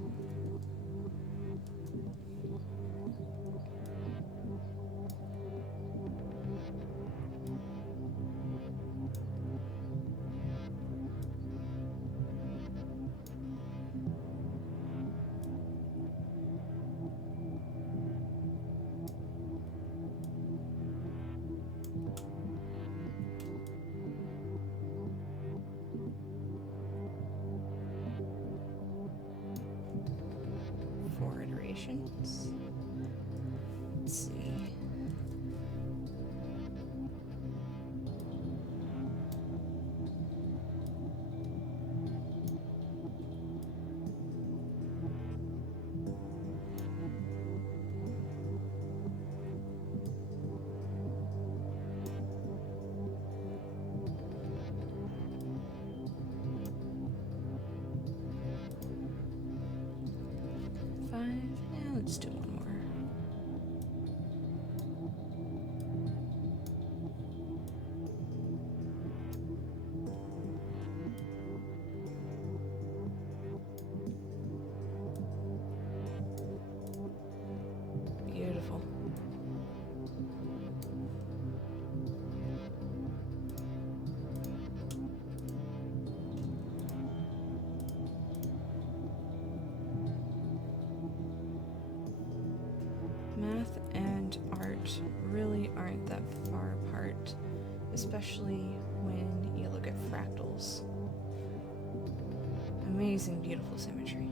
Iterations. Let's see. Let's do one more. Beautiful. Math and art really aren't that far apart, especially when you look at fractals. Amazing, beautiful symmetry.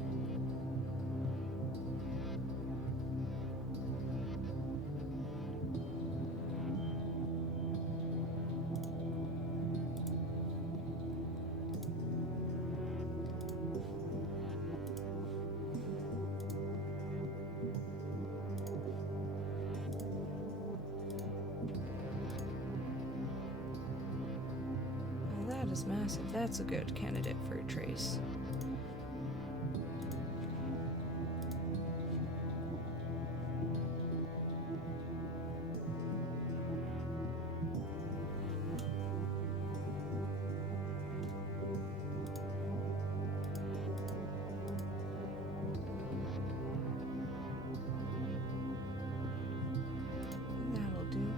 That is massive. That's a good candidate for a trace. That'll do.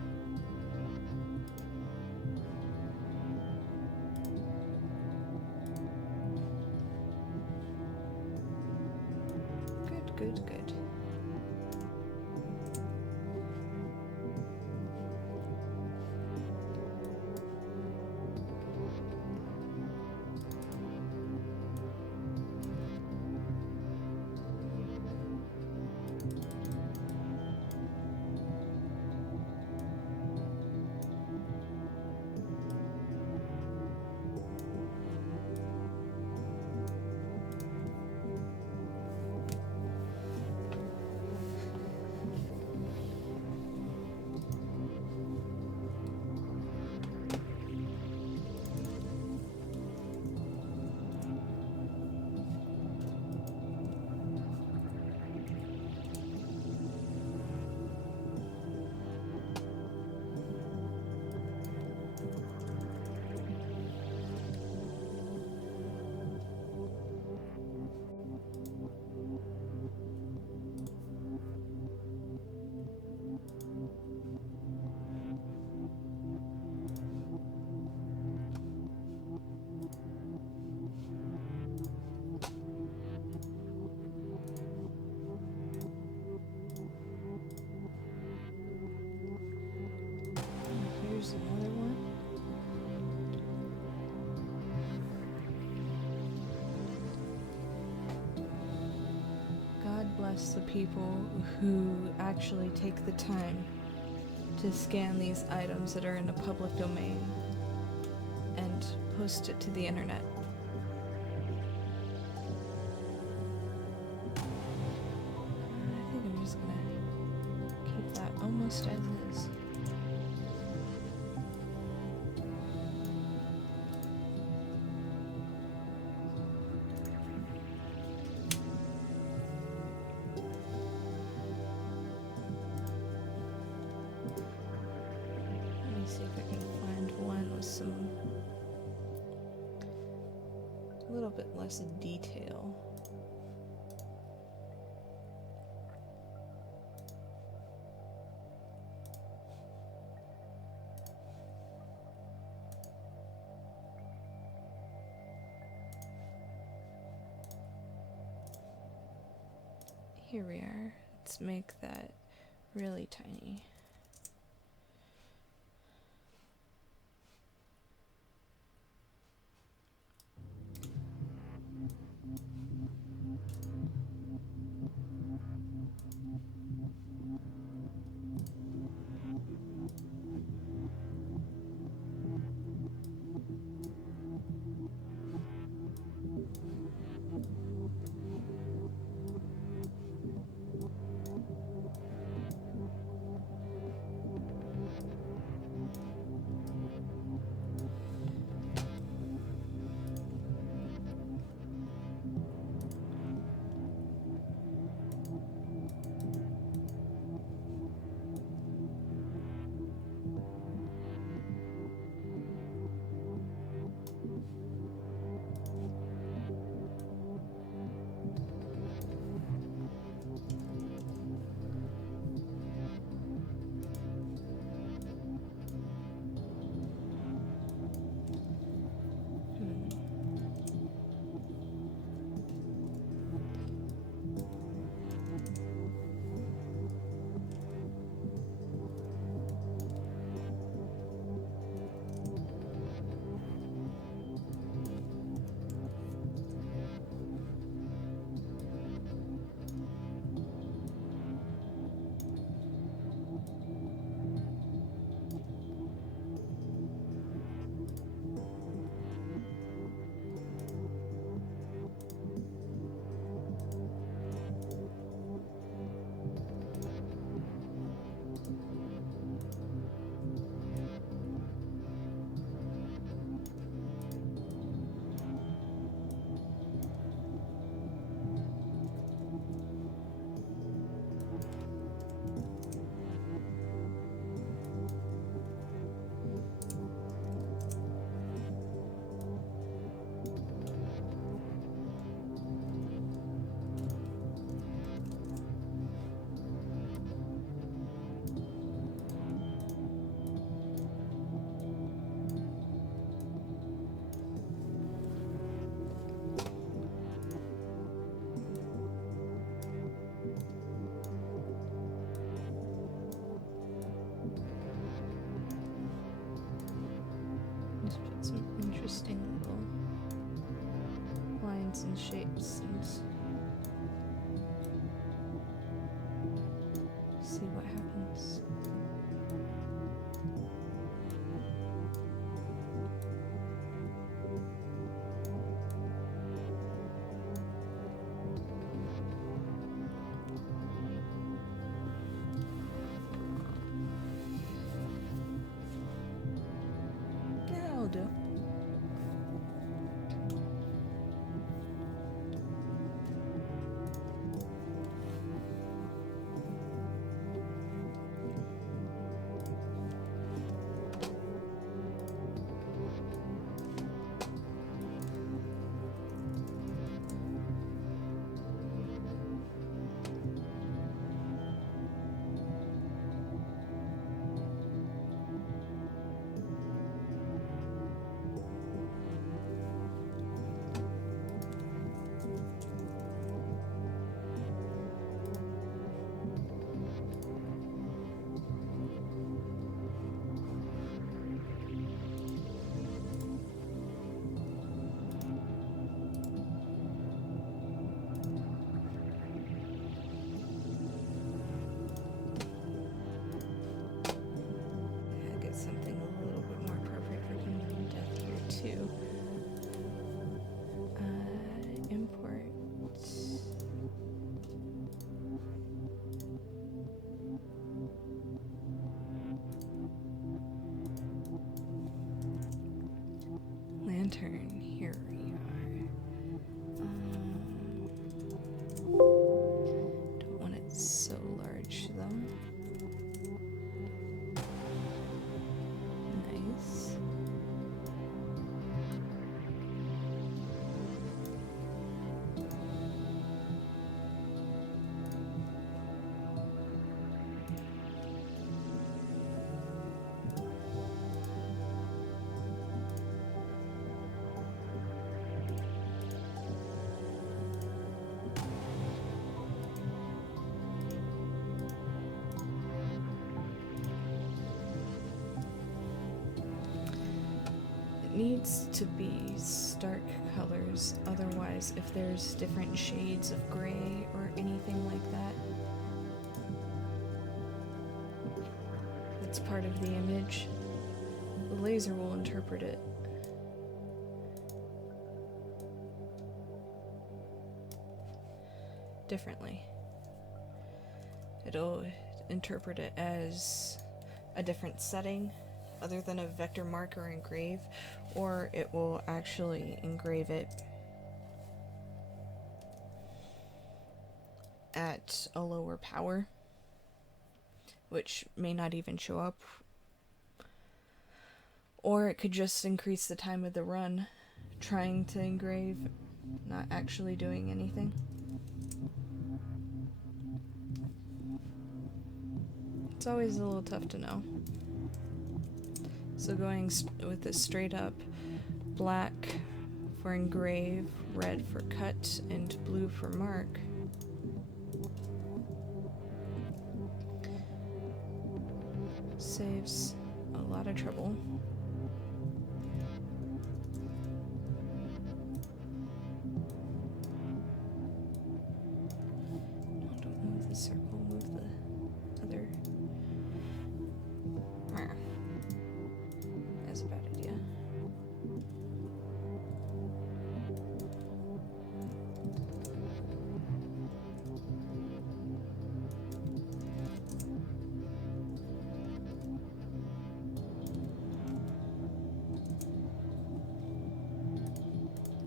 There's another one. God bless the people who actually take the time to scan these items that are in the public domain and post it to the internet. I think I'm just gonna keep that almost as is. Let me see if I can find one with some a little bit less detail. Here we are. Let's make that really tiny. Let's put some interesting little lines and shapes and see what happens. That'll do. to import. Lantern, here we are. Don't want it so large though. Nice. Needs to be stark colors, otherwise if there's different shades of gray or anything like that, it's part of the image, the laser will interpret it. Differently. It'll interpret it as a different setting other than a vector mark or engrave, or it will actually engrave it at a lower power, which may not even show up, or it could just increase the time of the run trying to engrave, not actually doing anything. It's always a little tough to know. So going with a straight up black for engrave, red for cut, and blue for mark. Saves a lot of trouble. No, don't move the circle, move the other. That's a bad idea.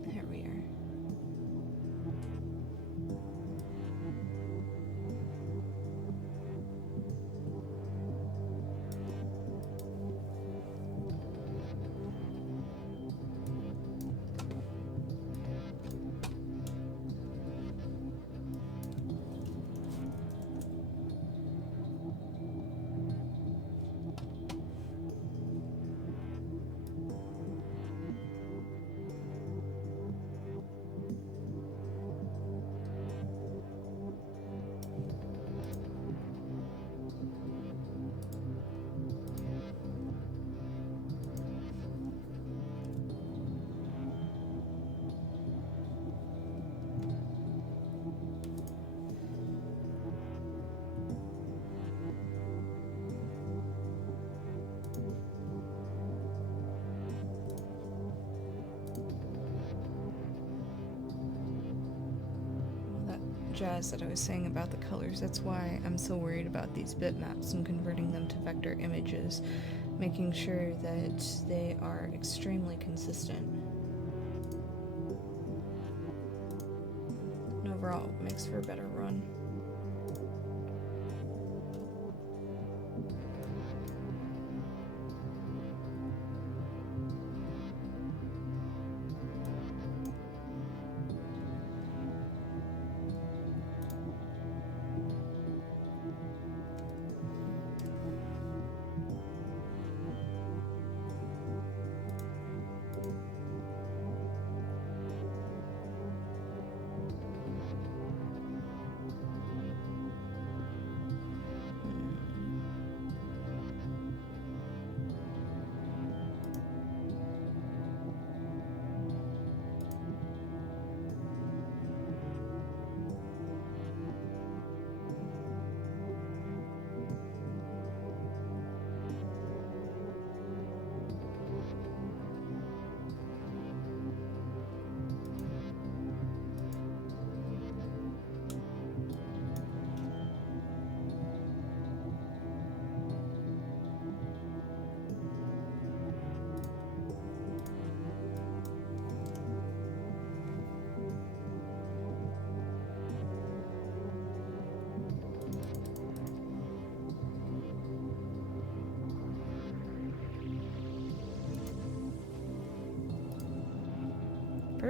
There we are. Jazz that I was saying about the colors, that's why I'm so worried about these bitmaps and converting them to vector images, making sure that they are extremely consistent. And overall, it makes for a better run.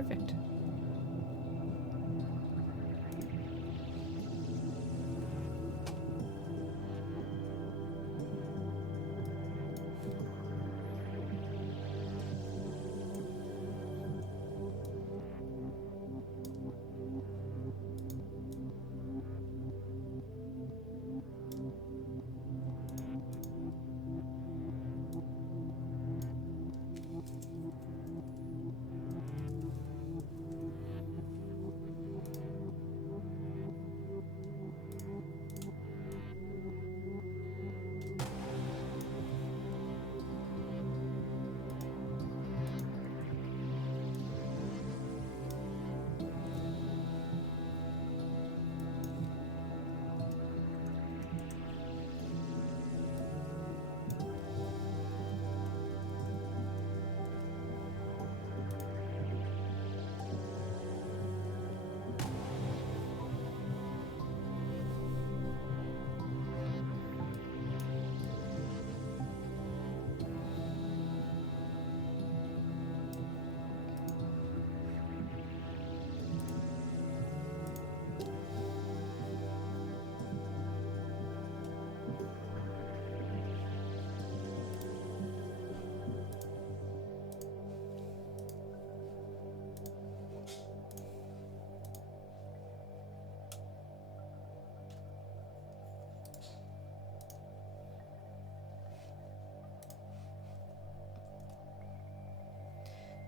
Perfect.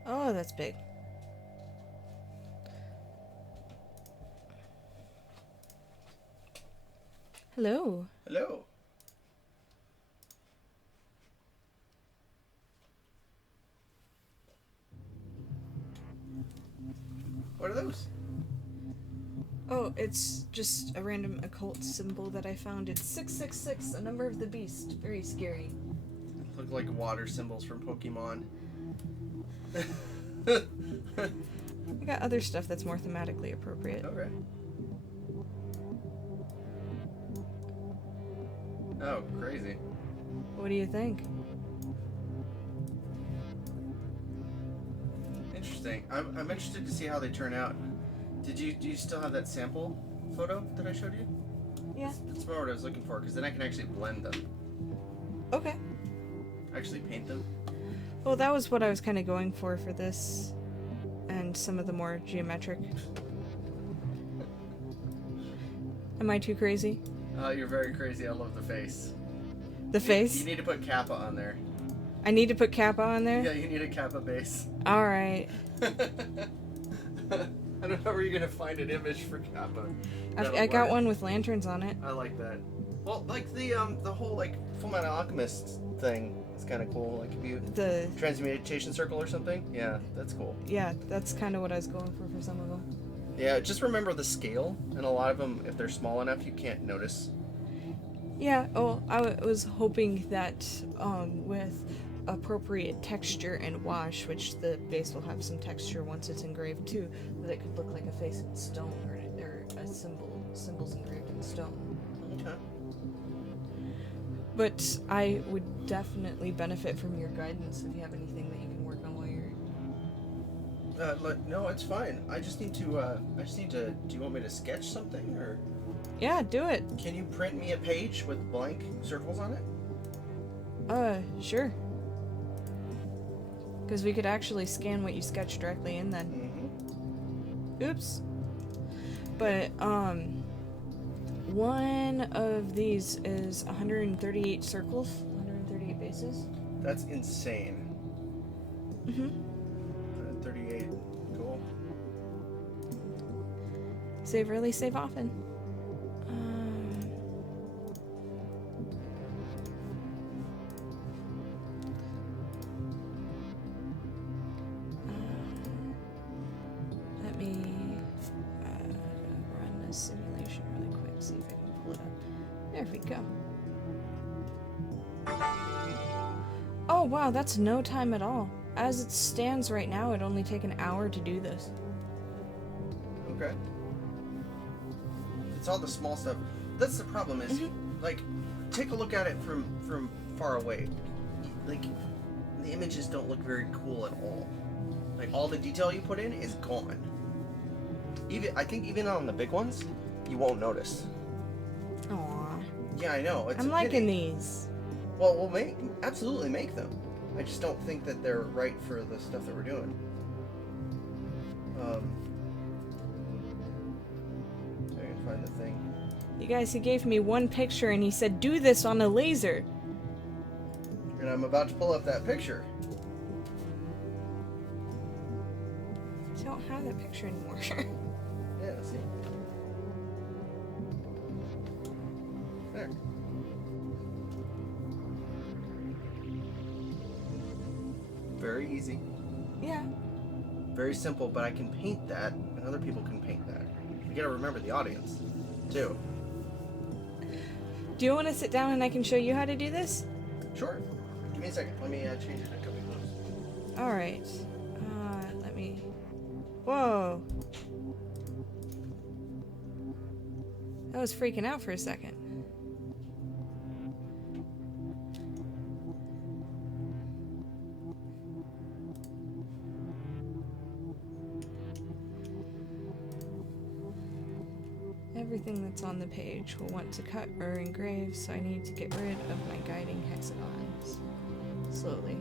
Oh, that's big. Hello. Hello. What are those? Oh, it's just a random occult symbol that I found. It's 666, a number of the beast. Very scary. Look like water symbols from Pokemon. I got other stuff that's more thematically appropriate. Okay. Oh, crazy. What do you think? Interesting. I'm interested to see how they turn out. Do you still have that sample photo that I showed you? Yeah. That's more what I was looking for, because then I can actually blend them. Okay. Actually paint them. Well, that was what I was kind of going for this, and some of the more geometric. Am I too crazy? You're very crazy. I love the face. The face? You need to put Kappa on there. I need to put Kappa on there? Yeah, you need a Kappa base. Alright. I don't know where you're going to find an image for Kappa. I got one with lanterns on it. I like that. Well, like the whole like Fullmetal Alchemist thing is kind of cool. Like if you The transmutation circle or something. Yeah, that's cool. Yeah, that's kind of what I was going for some of them. Yeah, just remember the scale, and a lot of them, if they're small enough, you can't notice. Yeah, oh, I was hoping that with appropriate texture and wash, which the base will have some texture once it's engraved too, that it could look like a face in stone or a symbols engraved in stone. Okay. But I would definitely benefit from your guidance if you have anything that you can work on while you're... No, it's fine. I just need to, do you want me to sketch something, or? Yeah, do it. Can you print me a page with blank circles on it? Sure. Because we could actually scan what you sketched directly in then. Mm-hmm. Oops. But, one of these is 138 circles, 138 bases. That's insane. Mm-hmm. 38. Cool. Save early, save often. Let me run this simulation really quick, see if I can pull it up. There we go. Oh wow, that's no time at all. As it stands right now, it'd only take an hour to do this. Okay. It's all the small stuff. That's the problem is, like, take a look at it from far away. Like, the images don't look very cool at all. Like, Like all the detail you put in is gone. I think even on the big ones, you won't notice. Aw. Yeah, I know. It's I'm a liking pity. these. Well, we'll absolutely make them. I just don't think that they're right for the stuff that we're doing. I can find the thing. You guys, he gave me one picture and he said, do this on a laser. And I'm about to pull up that picture. I don't have that picture anymore. Yeah, let's see. There. Very easy. Yeah. Very simple, but I can paint that, and other people can paint that. You gotta remember the audience, too. Do you want to sit down and I can show you how to do this? Sure. Give me a second. Let me change it a couple of clothes. Alright. Let me... Whoa. I was freaking out for a second. Everything that's on the page will want to cut or engrave, so I need to get rid of my guiding hexagons. Slowly.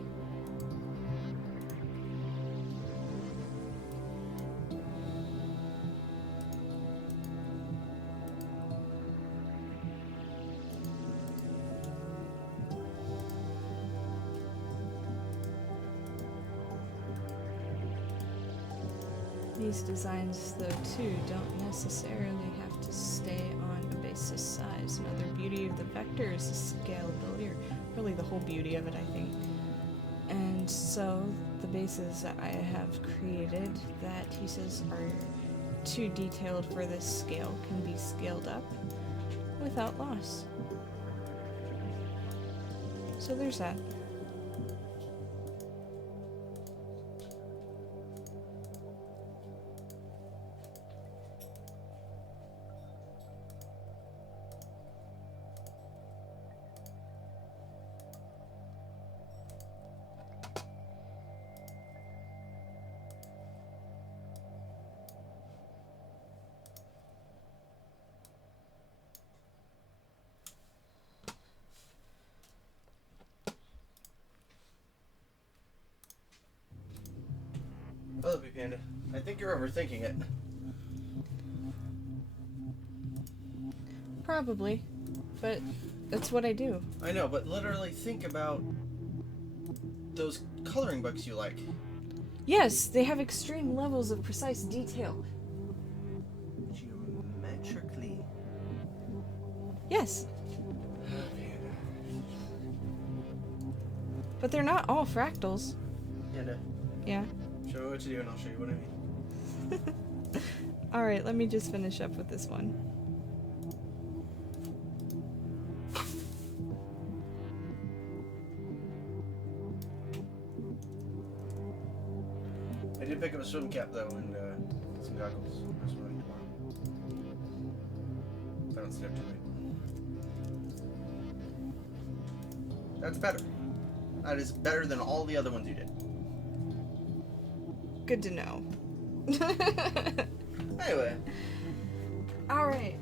These designs, though, too, don't necessarily have to stay on a basis size. Another beauty of the vector is the scalability, or really the whole beauty of it, I think. And so, the bases that I have created that he says are too detailed for this scale can be scaled up without loss. So there's that. I love you, Panda. I think you're overthinking it. Probably, but that's what I do. I know, but literally think about those coloring books you like. Yes, they have extreme levels of precise detail. Geometrically. Yes, Panda. but they're not all fractals. Panda. Yeah. Show me what to do and I'll show you what I mean. Alright, let me just finish up with this one. I did pick up a swim cap though and some goggles. I'm swimming tomorrow. If I don't stay up too late. That's better. That is better than all the other ones you did. Good to know. Anyway. Alright.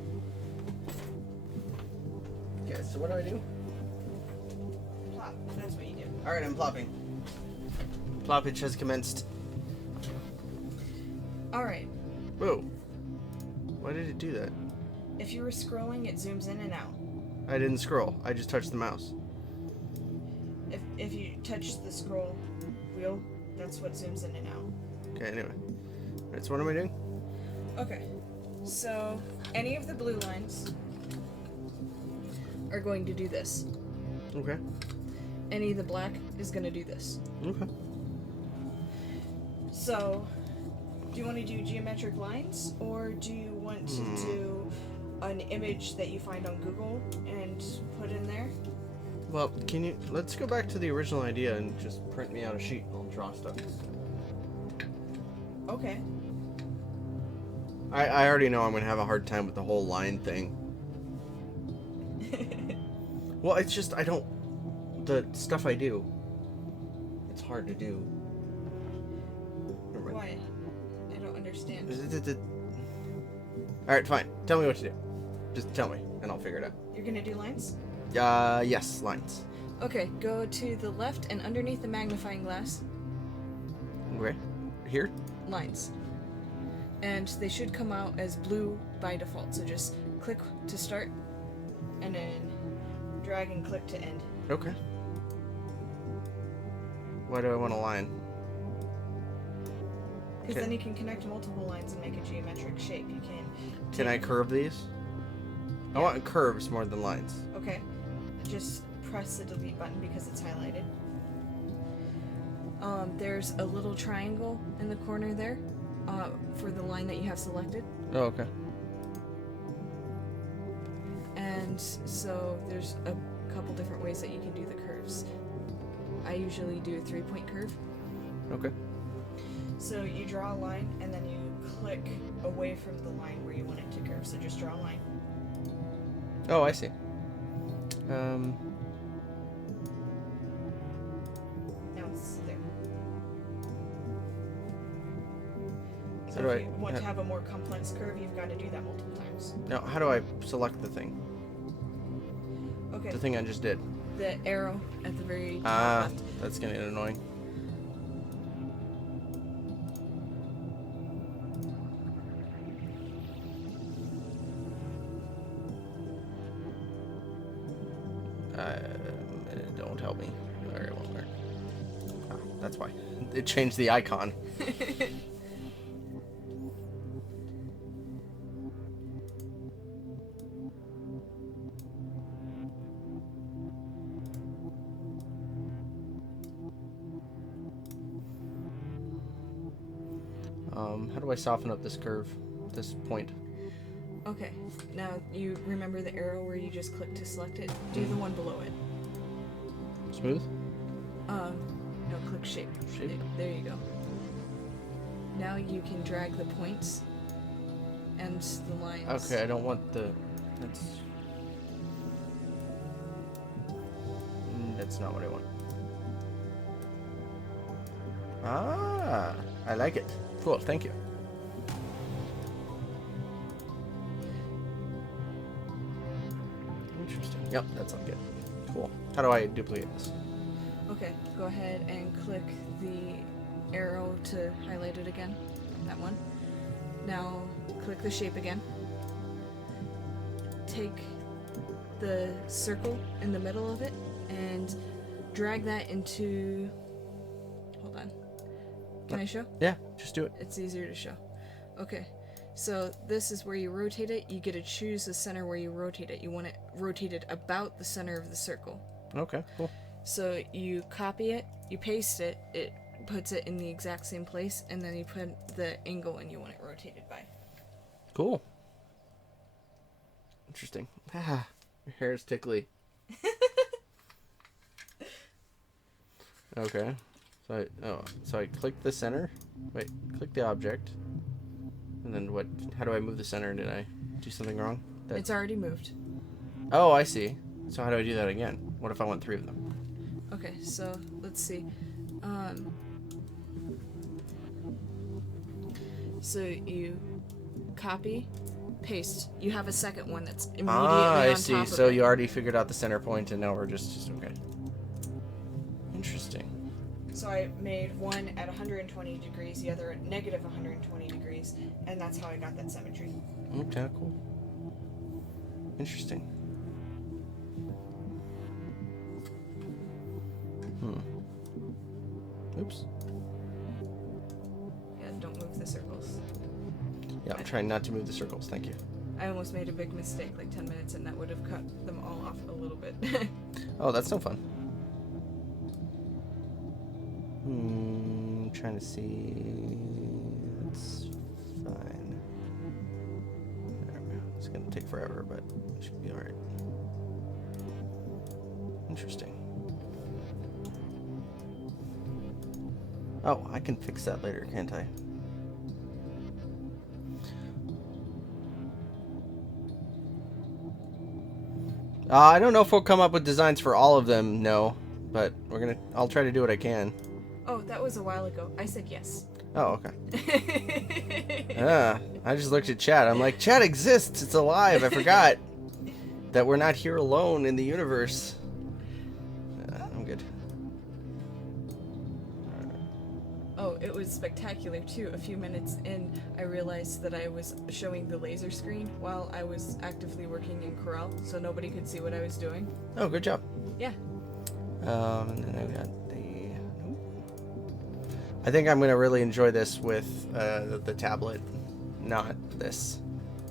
Okay, so what do I do? Plop. That's what you do. Alright, I'm plopping. Ploppage has commenced. Alright. Whoa. Why did it do that? If you were scrolling, it zooms in and out. I didn't scroll. I just touched the mouse. If you touch the scroll wheel, that's what zooms in and out. Okay, anyway. Alright, so what am I doing? Okay. So, any of the blue lines are going to do this. Okay. Any of the black is going to do this. Okay. So, do you want to do geometric lines, or do you want to do an image that you find on Google and put in there? Well, let's go back to the original idea and just print me out a sheet and I'll draw stuff. Okay. I already know I'm going to have a hard time with the whole line thing. Well, it's just, the stuff I do, it's hard to do. point. Why? I don't understand. Alright, fine. Tell me what to do. Just tell me, and I'll figure it out. You're gonna do lines? Yes, lines. Okay, go to the left and underneath the magnifying glass, Okay. Here? lines. And they should come out as blue by default, so just click to start, and then drag and click to end. Okay. Why do I want a line? Because Okay. then you can connect multiple lines and make a geometric shape. You Can I curve these? I want curves more than lines. Okay, just press the delete button because it's highlighted. There's a little triangle in the corner there for the line that you have selected. Oh, okay. And so there's a couple different ways that you can do the curves. I usually do a 3-point curve. Okay. So you draw a line and then you click away from the line where you want it to curve. So just draw a line. Oh, I see. Now it's there. So How do if I- you want to have a more complex curve, you've got to do that multiple times. Now, how do I select the thing? Okay. The thing I just did. The arrow at the very top Ah, left. that's gonna get annoying. Don't help me. Or it won't work. Ah, that's why. It changed the icon. How do I soften up this curve? This point? Okay. Now you remember the arrow where you just click to select it? Do the one below it. Smooth? No, click shape. Shape? There you go. Now you can drag the points and the lines. Okay, I don't want the... That's not what I want. Ah, I like it. Cool, thank you. Interesting. Yep, that's all good. Cool. How do I duplicate this? Okay, go ahead and click the arrow to highlight it again. That one. Now click the shape again. Take the circle in the middle of it and drag that into... Hold on. Can I show? Yeah, just do it. It's easier to show. Okay, so this is where you rotate it. You get to choose the center where you rotate it. You want it rotated about the center of the circle. Okay, cool. So you copy it, you paste it, it puts it in the exact same place, and then you put the angle and you want it rotated by. Cool. Interesting. Ah, your hair is tickly. Okay. So I click the center. Wait, click the object. And then what? How do I move the center? Did I do something wrong? It's already moved. Oh, I see. So how do I do that again? What if I want 3 of them? Okay, so let's see. So you copy, paste. You have a second one that's immediately I on see. top of So it. you already figured out the center point, and now we're just okay. Interesting. So I made one at 120 degrees, the other at negative 120 degrees, and that's how I got that symmetry. Okay, cool. Interesting. Oops. Yeah, don't move the circles. Yeah, I'm trying not to move the circles. Thank you. I almost made a big mistake, like 10 minutes, and that would have cut them all off a little bit. Oh, that's no fun. Trying to see. That's fine. There we go. It's gonna take forever, but it should be alright. Interesting. Oh, I can fix that later, can't I? I don't know if we'll come up with designs for all of them, no. But I'll try to do what I can. Oh, that was a while ago. I said yes. Oh, okay. I just looked at chat. I'm like, chat exists. It's alive. I forgot that we're not here alone in the universe. I'm good. Oh, it was spectacular too. A few minutes in, I realized that I was showing the laser screen while I was actively working in Corel, so nobody could see what I was doing. Oh, good job. Yeah. And then I got the... I think I'm going to really enjoy this with the tablet, not this.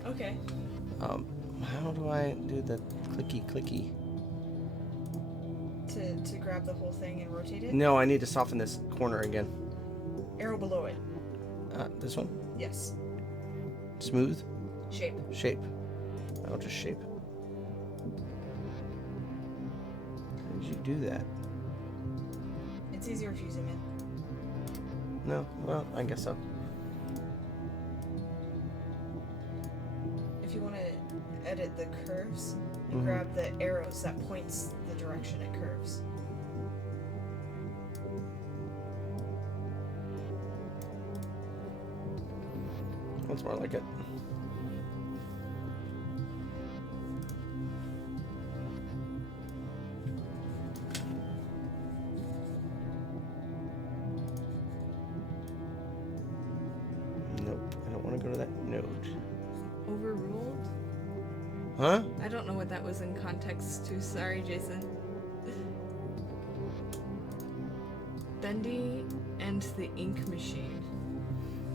Okay. How do I do the clicky? To grab the whole thing and rotate it? No, I need to soften this corner again. Arrow below it. This one? Yes. Smooth? Shape. Shape. I'll just shape. How did you do that? It's easier if you zoom in. No? Well, I guess so. If you want to edit the curves, you grab the arrows that points the direction it curves. That's more like it. Nope, I don't want to go to that node. Overruled? Huh? I don't know what that was in context to. Sorry, Jason. Bendy and the Ink Machine.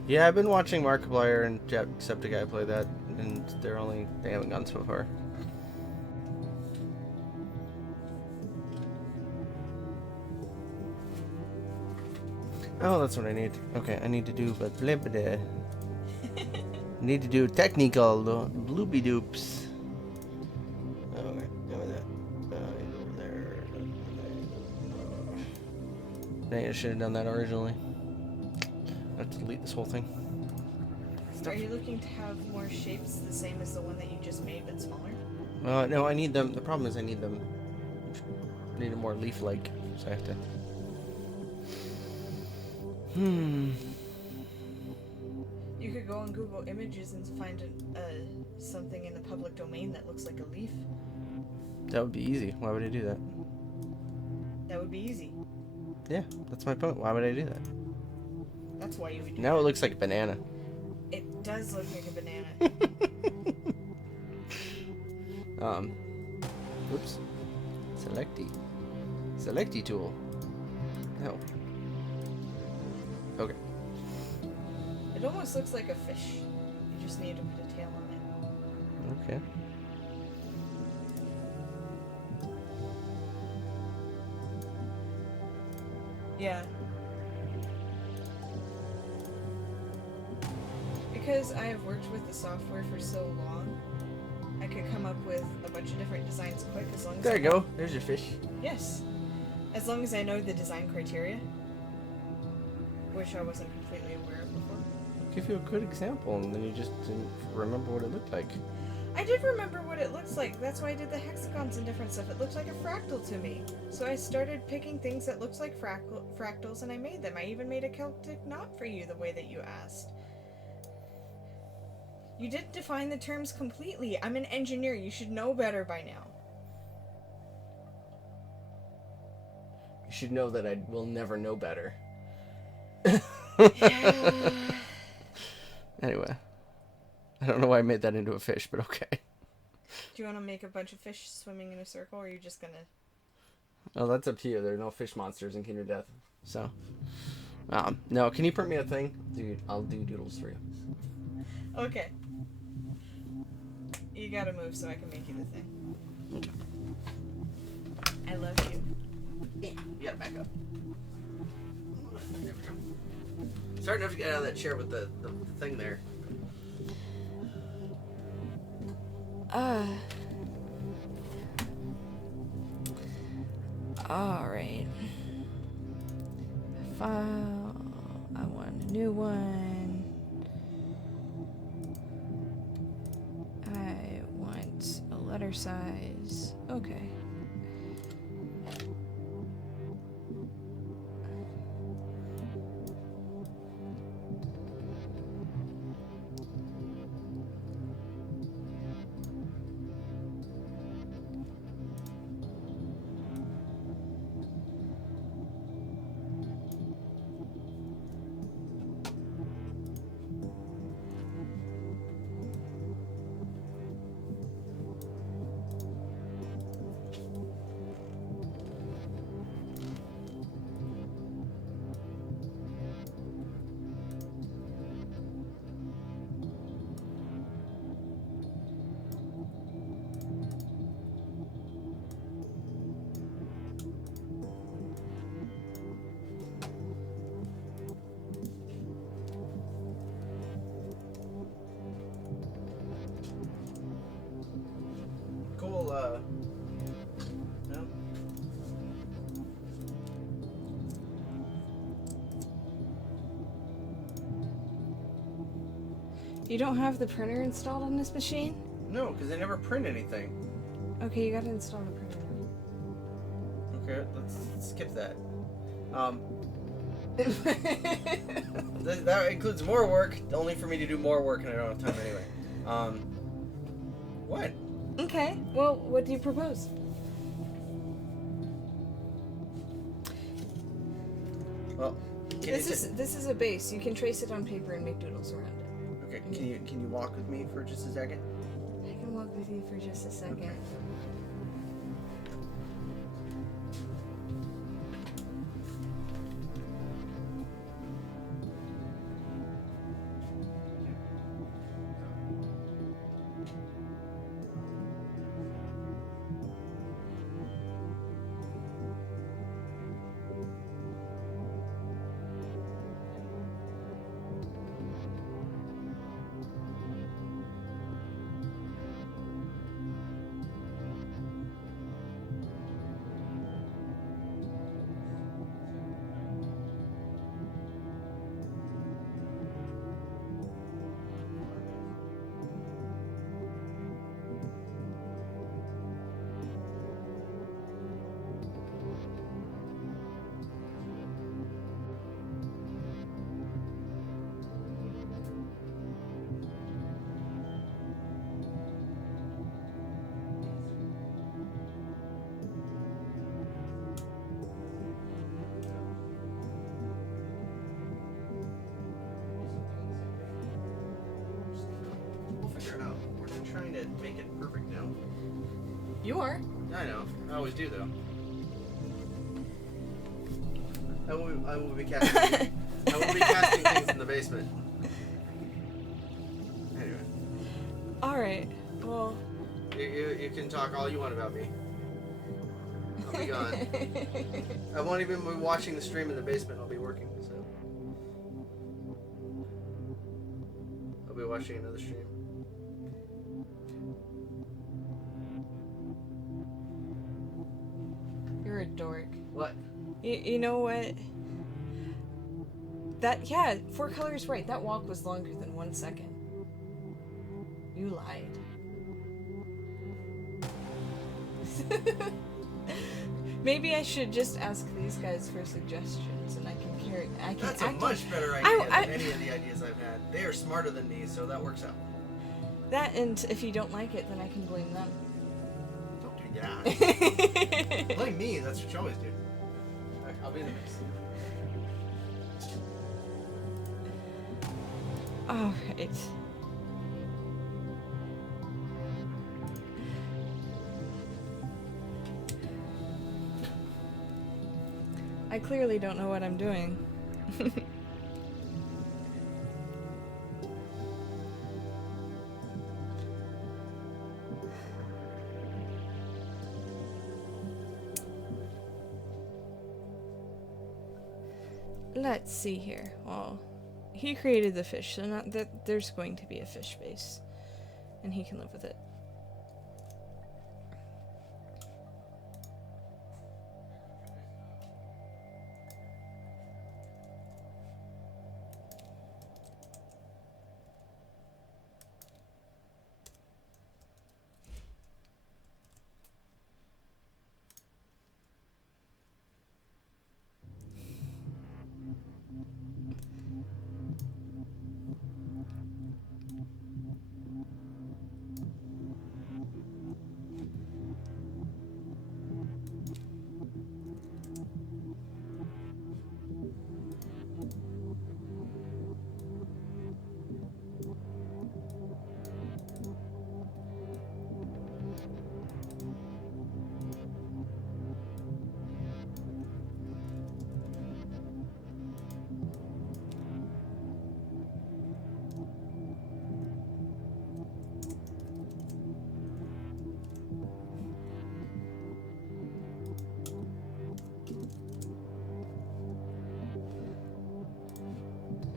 Yeah, I've been watching Markiplier and Jacksepticeye play that, and they haven't gone so far. Oh, that's what I need. Okay, I need to do but blimpide. Need to do technical bloopy doops. Okay, go with that. Over there. Dang, I should have done that originally. I have to delete this whole thing. Are you looking to have more shapes the same as the one that you just made but smaller? No, I need them. The problem is I need them. I need them more leaf-like, so I have to. You could go on Google Images and find something in the public domain that looks like a leaf. That would be easy. Why would I do that? That would be easy. Yeah, that's my point. Why would I do that? That's why you would do Now that. it looks like a banana. It does look like a banana. Oops. Selecty tool. No. Okay. It almost looks like a fish. You just need to put a tail on it. Okay. Yeah. Because I have worked with the software for so long, I could come up with a bunch of different designs quick as long as There you go. There's your fish. Yes. As long as I know the design criteria, which I wasn't completely aware of before. Give you a good example, and then you just didn't remember what it looked like. I did remember what it looks like. That's why I did the hexagons and different stuff. It looked like a fractal to me. So I started picking things that looked like fractals, and I made them. I even made a Celtic knot for you the way that you asked. You didn't define the terms completely. I'm an engineer. You should know better by now. You should know that I will never know better. Anyway. I don't know why I made that into a fish, but okay. Do you want to make a bunch of fish swimming in a circle, or are you just gonna... Oh, that's up to you. There are no fish monsters in Kinder Death. So, no, can you print me a thing? Dude, I'll do doodles for you. Okay. You gotta move so I can make you the thing. Okay. I love you. Yeah, back up. There we go. Starting to have to get out of that chair with the thing there. Alright. File. I want a new one. I want a letter size. Okay. You don't have the printer installed on this machine? No, because they never print anything. Okay, you gotta install the printer. Okay, let's skip that. That includes more work, only for me to do more work, and I don't have time anyway. What? Okay, well, what do you propose? Well, This is a base. You can trace it on paper and make doodles around it. okay. Can you walk with me for just a second? I can walk with you for just a second. Okay. We'll figure it out. We're just trying to make it perfect now. You are? I know. I always do, though. I will be casting. I will be casting things in the basement. Anyway. Alright, well... You can talk all you want about me. I'll be gone. I won't even be watching the stream in the basement. I'll be working, so... I'll be watching another stream. You're a dork. What? You know what? That, yeah, 4 colors right. That walk was longer than 1 second. You lied. Maybe I should just ask these guys for suggestions, and I can carry. That's a much better idea than any of the ideas I've had. They are smarter than me, so that works out. That, and if you don't like it, then I can blame them. Don't do that. Blame me. That's what you always do. Alright, I'll be in the mix. All right. I clearly don't know what I'm doing. Let's see here. Well, he created the fish, so not that there's going to be a fish base, and he can live with it.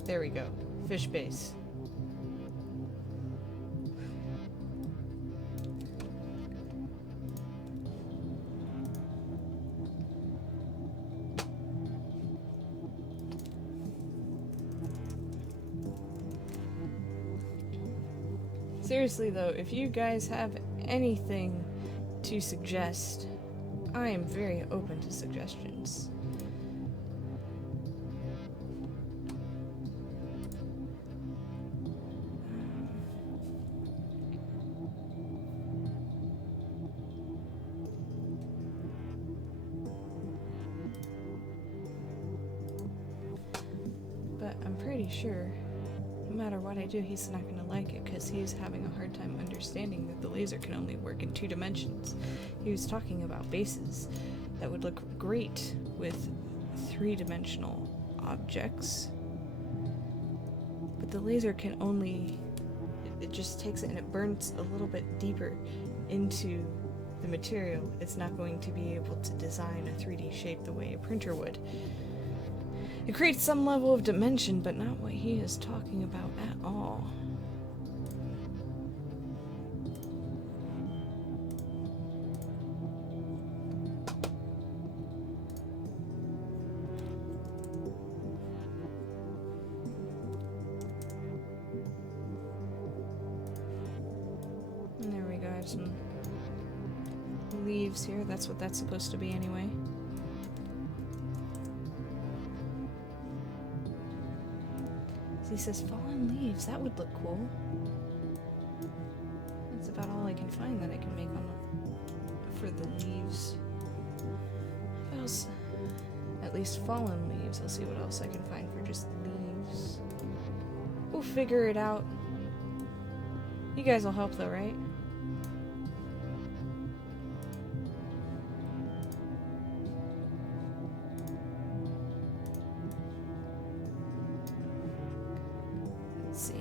There we go. Fish base. Seriously though, if you guys have anything to suggest, I am very open to suggestions. But I'm pretty sure no matter what I do, he's not going to like it because he's having a hard time understanding that the laser can only work in 2 dimensions. He was talking about bases that would look great with 3-dimensional objects, but the laser can only, it just takes it and it burns a little bit deeper into the material. It's not going to be able to design a 3D shape the way a printer would. It creates some level of dimension, but not what he is talking about at all. And there we go, I have some leaves here. That's what that's supposed to be anyway. He says fallen leaves, that would look cool. That's about all I can find that I can make on the, for the leaves. What else? At least fallen leaves. I'll see what else I can find for just leaves. We'll figure it out. You guys will help though, right? Let's see.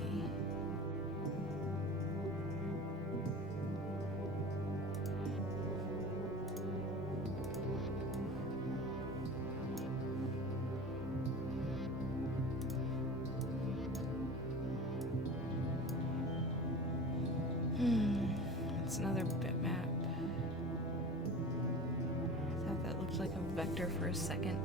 It's another bitmap. I thought that looked like a vector for a second.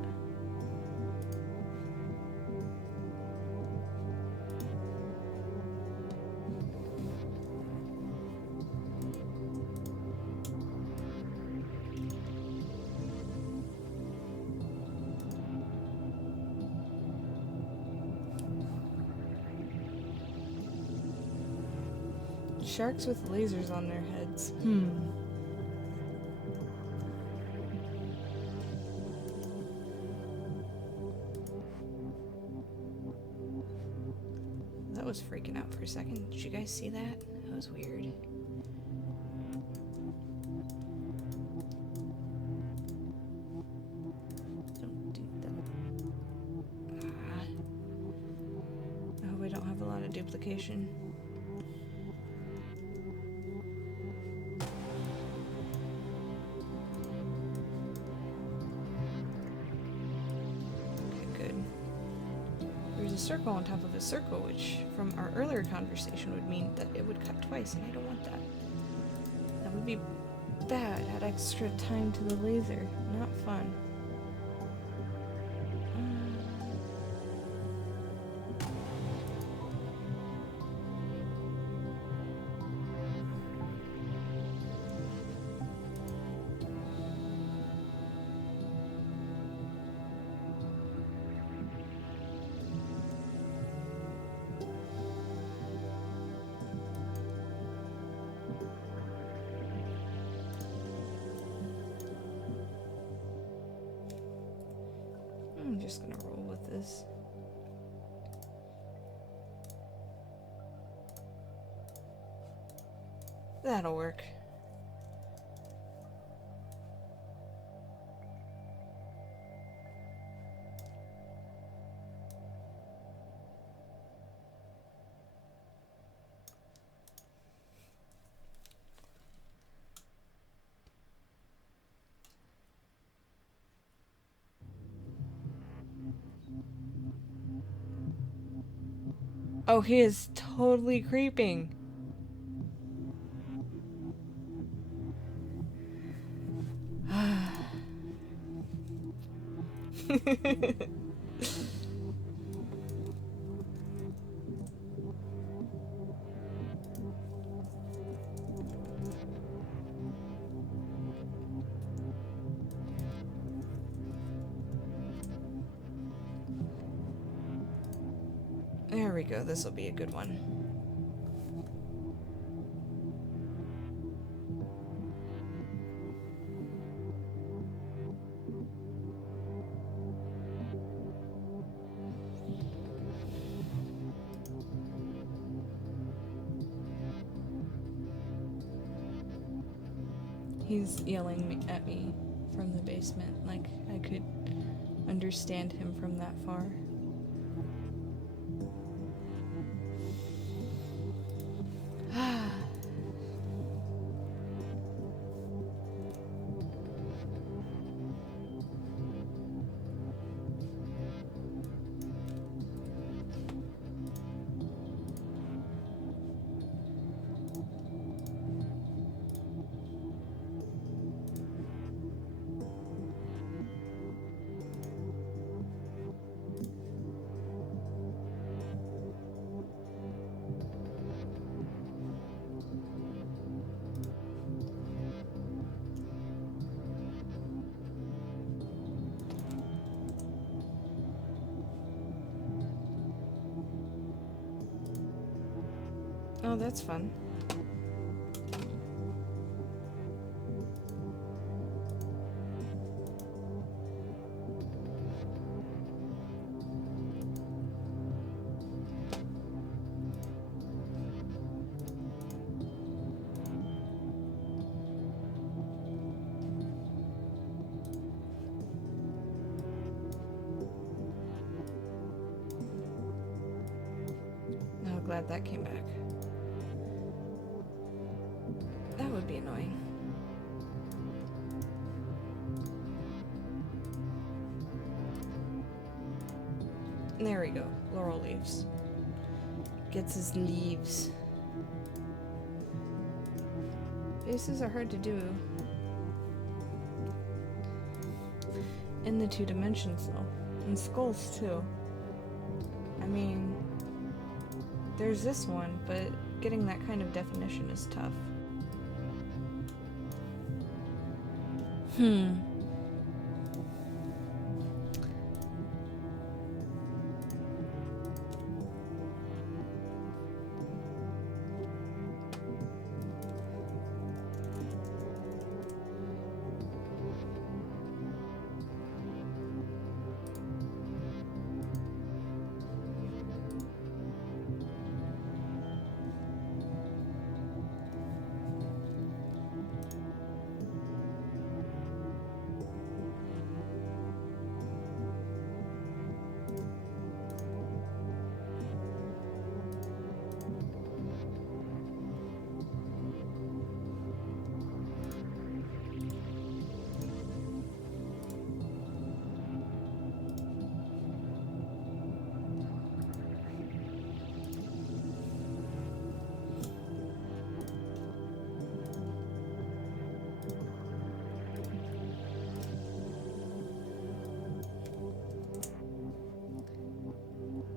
Sharks with lasers on their heads. That was freaking out for a second. Did you guys see that? That was weird. Don't do that. I hope I don't have a lot of duplication. A circle on top of a circle, which from our earlier conversation would mean that it would cut twice, and I don't want that. That would be bad. Add extra time to the laser. Not fun. I'm just gonna roll with this. That'll work. Oh, he is totally creeping. There we go. This will be a good one. He's yelling at me from the basement, like I could understand him from that far. Oh, that's fun. Oh, glad that came back. That would be annoying. There we go. Laurel leaves. Gets his leaves. Faces are hard to do. In the 2 dimensions, though. And skulls, too. I mean, there's this one, but getting that kind of definition is tough.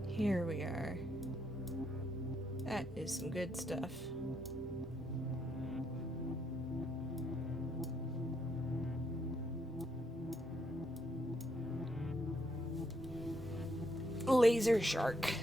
Here we are. That is some good stuff. Laser shark.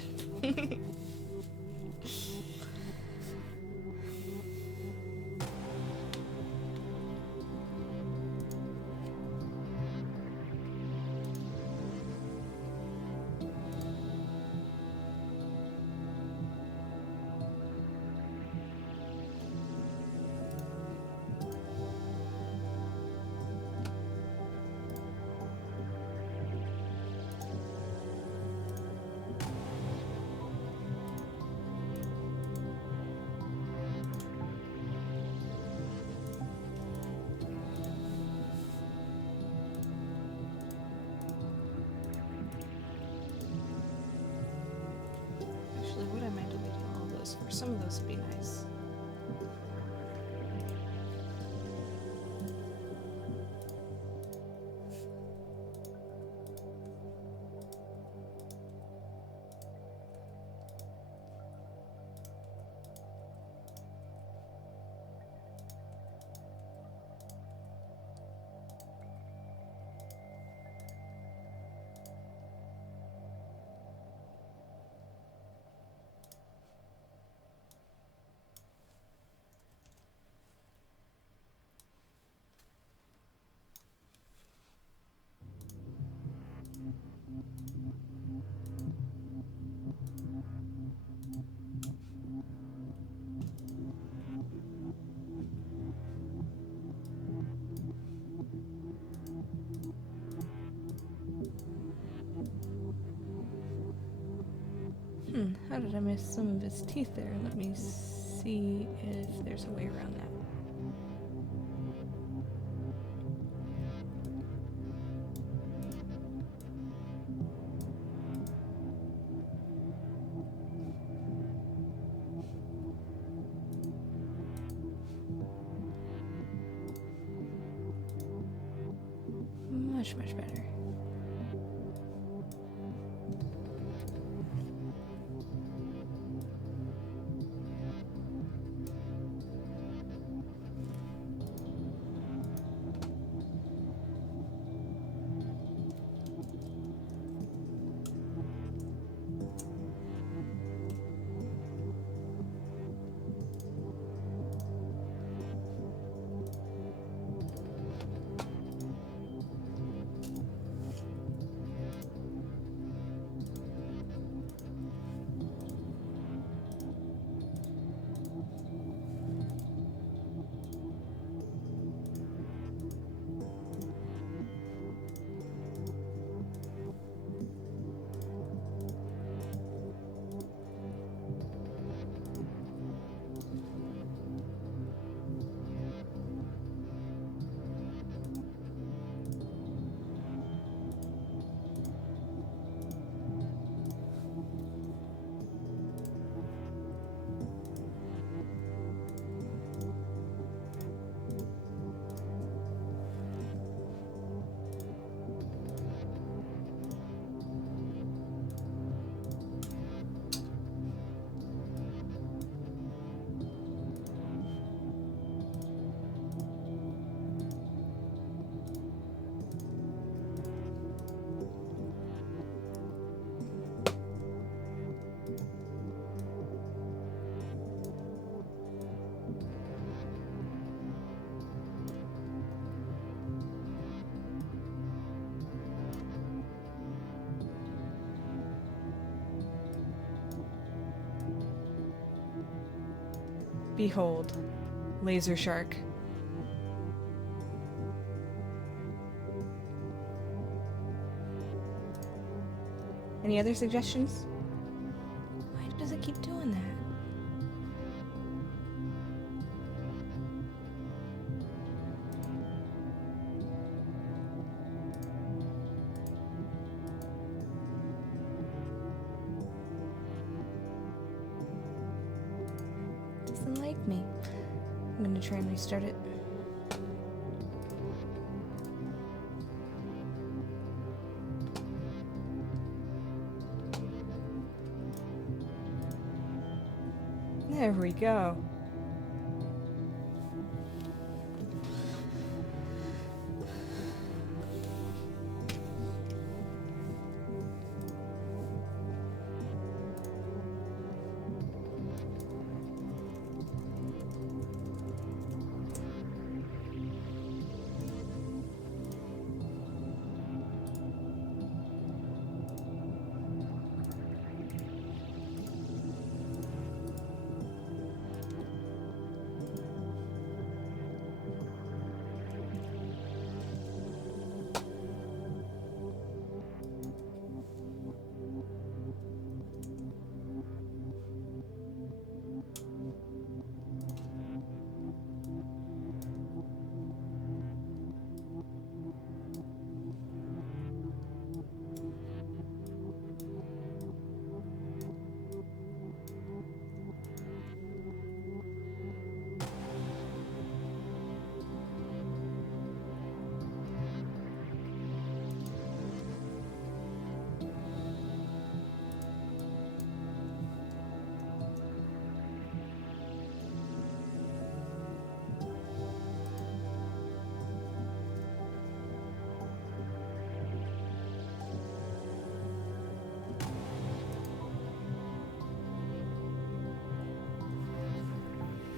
Actually, what am I deleting all those for? Some of those would be nice. How did I miss some of his teeth there? Let me see if there's a way around that. Much, much better. Behold, laser shark. Any other suggestions? Why does it keep doing that? Doesn't like me. I'm gonna try and restart it. There we go.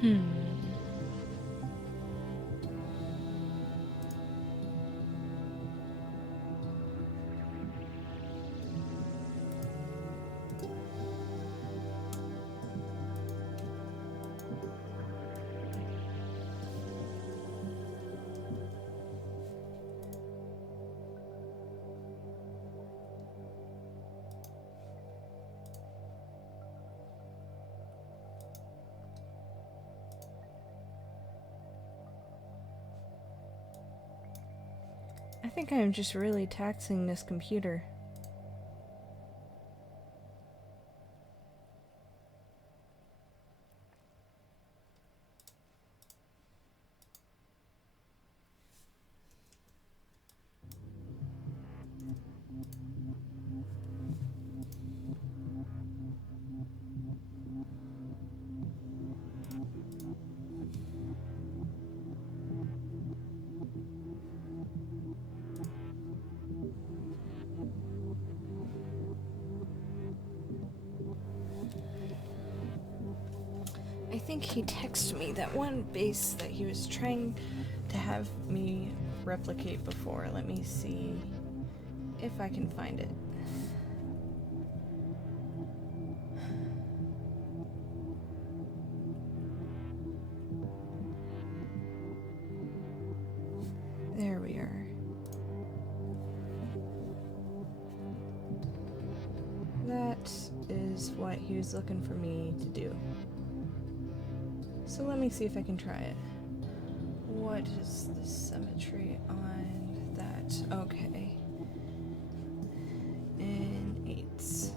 Hmm. I think I am just really taxing this computer. I think he texted me that one base that he was trying to have me replicate before. Let me see if I can find it. There we are. That is what he was looking for me to do. So let me see if I can try it. What is the symmetry on that? Okay. In eights.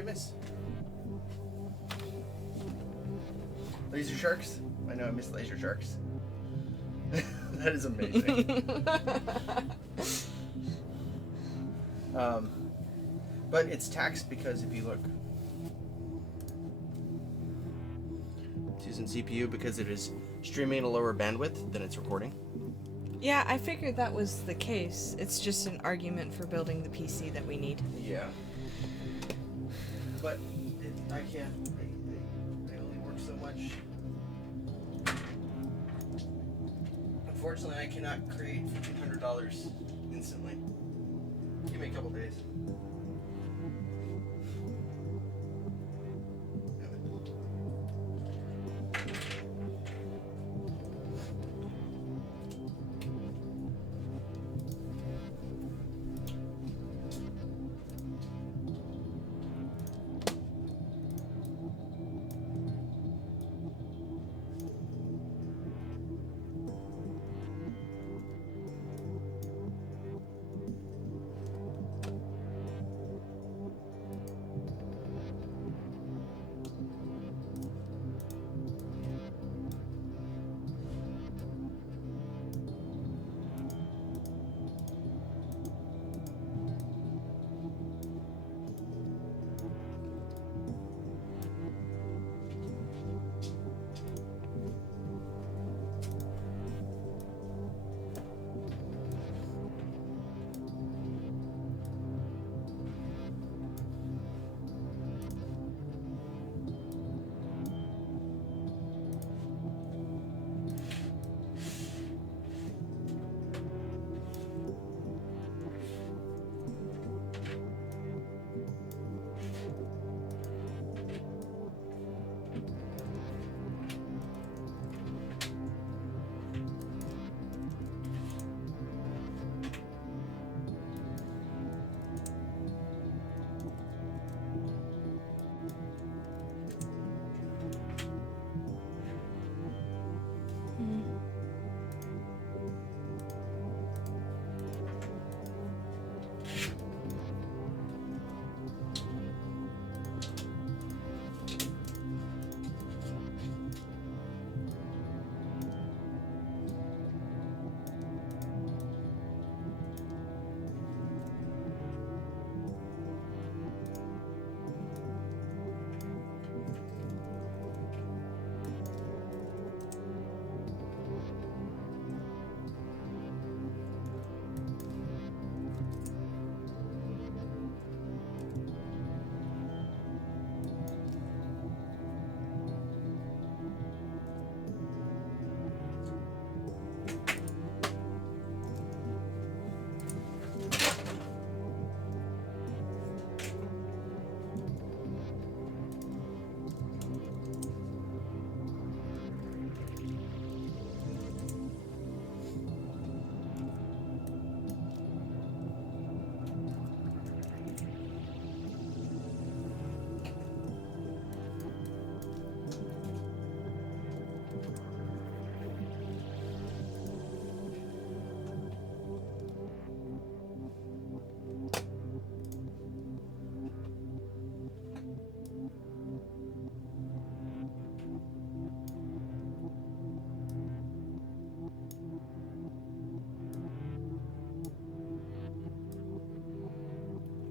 you miss? Laser sharks? I know I miss laser sharks. That is amazing. But it's taxed because if you look, it's using CPU because it is streaming at a lower bandwidth than it's recording. Yeah, I figured that was the case. It's just an argument for building the PC that we need. Yeah. But I can't. They only work so much. Unfortunately, I cannot create $1,500 instantly. Give me a couple days.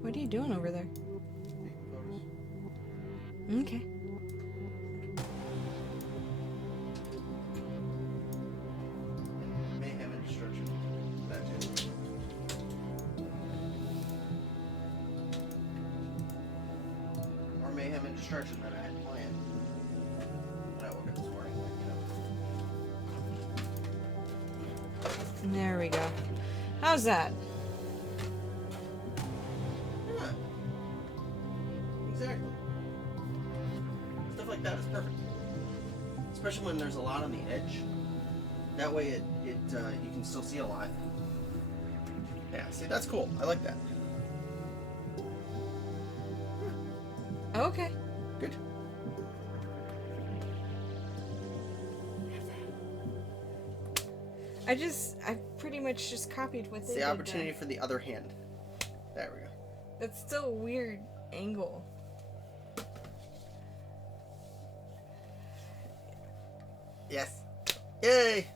What are you doing over there? Okay. Mayhem and destruction. That too. Or mayhem and destruction that I had planned when I woke up this morning. There we go. How's that? Yeah. Exactly. Stuff like that is perfect. Especially when there's a lot on the edge. That way it you can still see a lot. Yeah, see, that's cool. I like that. Okay. Good. I pretty much just copied what It's they the did opportunity there. for the other hand. There we go. That's still a weird angle. Yes. Yay!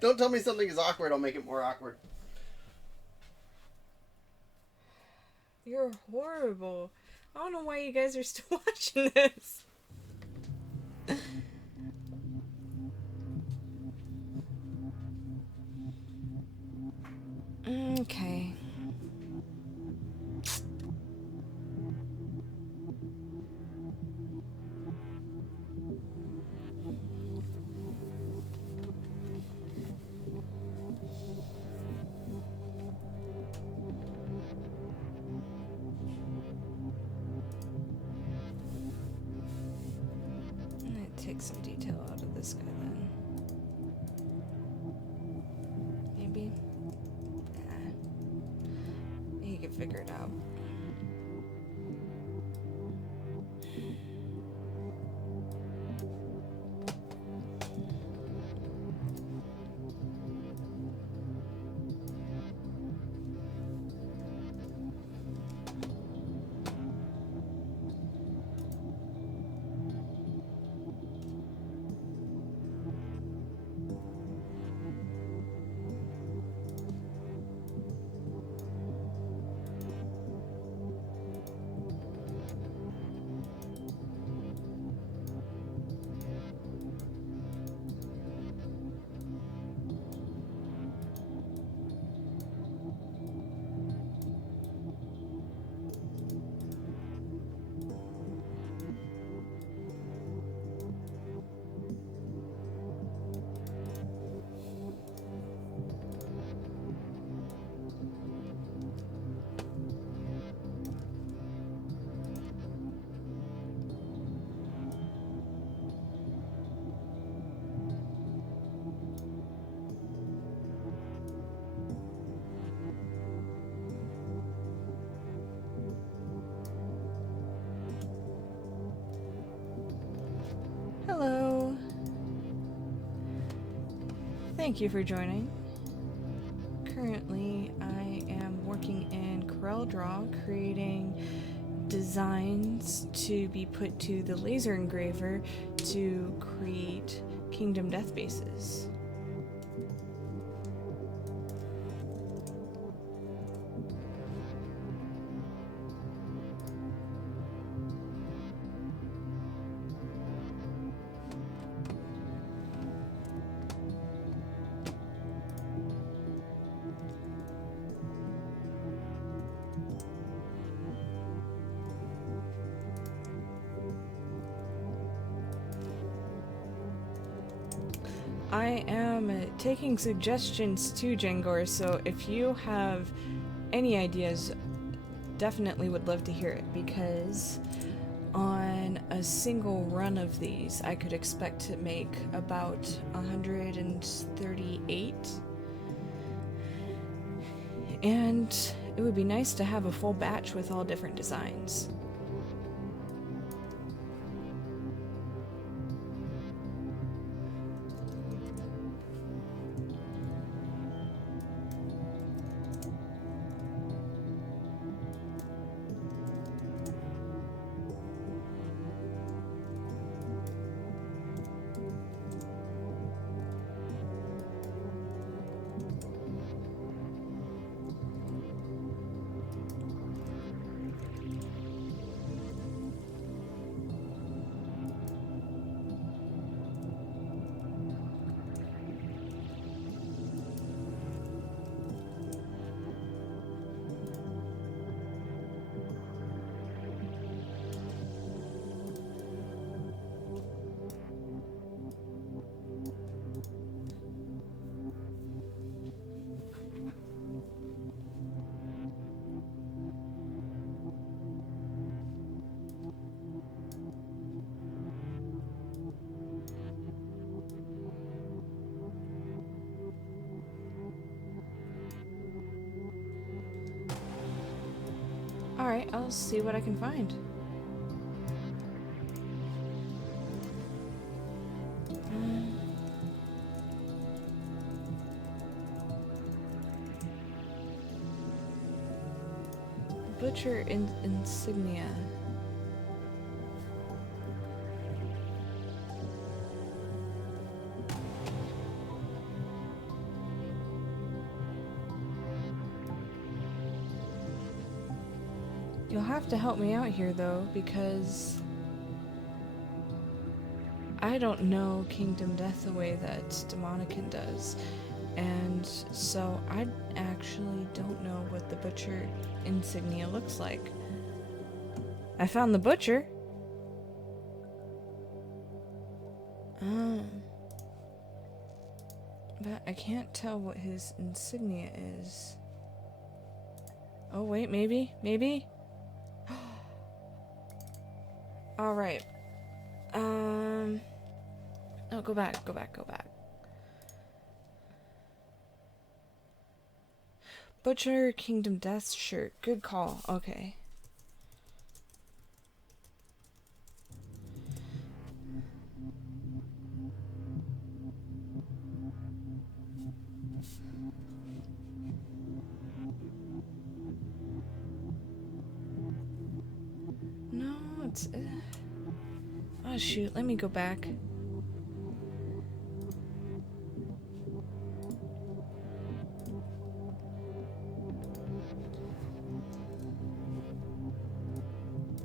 Don't tell me something is awkward, I'll make it more awkward. You're horrible. I don't know why you guys are still watching this. Okay. I'm gonna take some detail out of this guy then. Maybe? Nah. He can figure it out. Hello. Thank you for joining. Currently, I am working in CorelDRAW, creating designs to be put to the laser engraver to create Kingdom Death bases. I am taking suggestions too, Jangor, so if you have any ideas, definitely would love to hear it, because on a single run of these, I could expect to make about 138. And it would be nice to have a full batch with all different designs. Alright, I'll see what I can find. butcher insignia. You'll have to help me out here, though, because I don't know Kingdom Death the way that Demonican does. And so I actually don't know what the butcher insignia looks like. I found the butcher. But I can't tell what his insignia is. Oh, wait, maybe? Maybe? Alright. No, go back. Butcher Kingdom Death shirt. Good call. Okay. No, it's... Oh, shoot. Let me go back.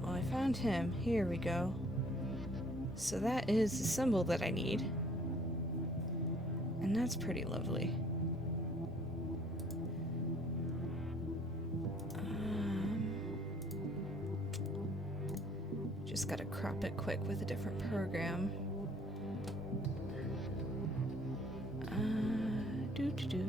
Well, I found him. Here we go. So that is the symbol that I need. And that's pretty lovely. Just gotta crop it quick with a different program. Do.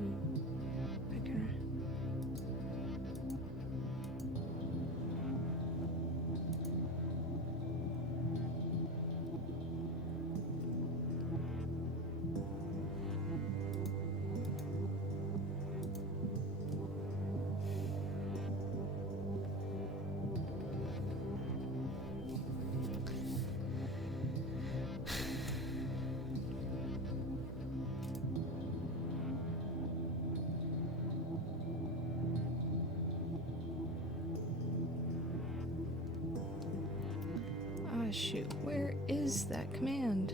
Ah, shoot. Where is that command?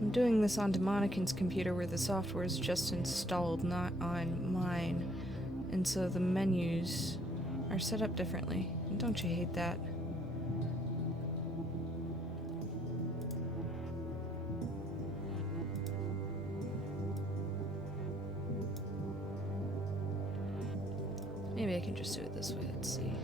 I'm doing this on Demonican's computer where the software is just installed, not on mine. And so the menus are set up differently. Don't you hate that? Maybe I can just do it this way. Let's see.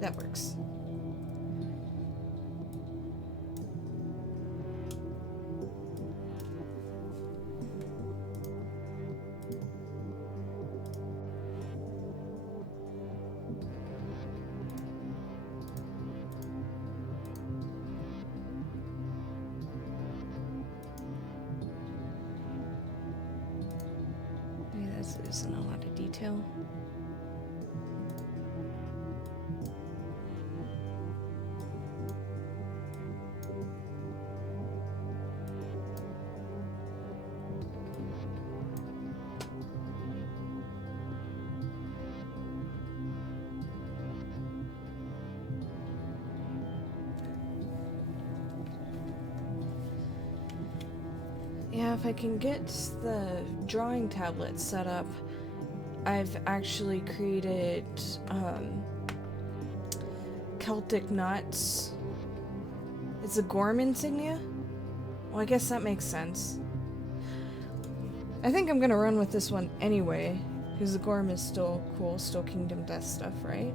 That works. Maybe that's losing a lot of detail. Yeah, if I can get the drawing tablet set up, I've actually created Celtic nuts. It's a Gorm insignia? Well, I guess that makes sense. I think I'm gonna run with this one anyway, because the Gorm is still cool, still Kingdom Death stuff, right?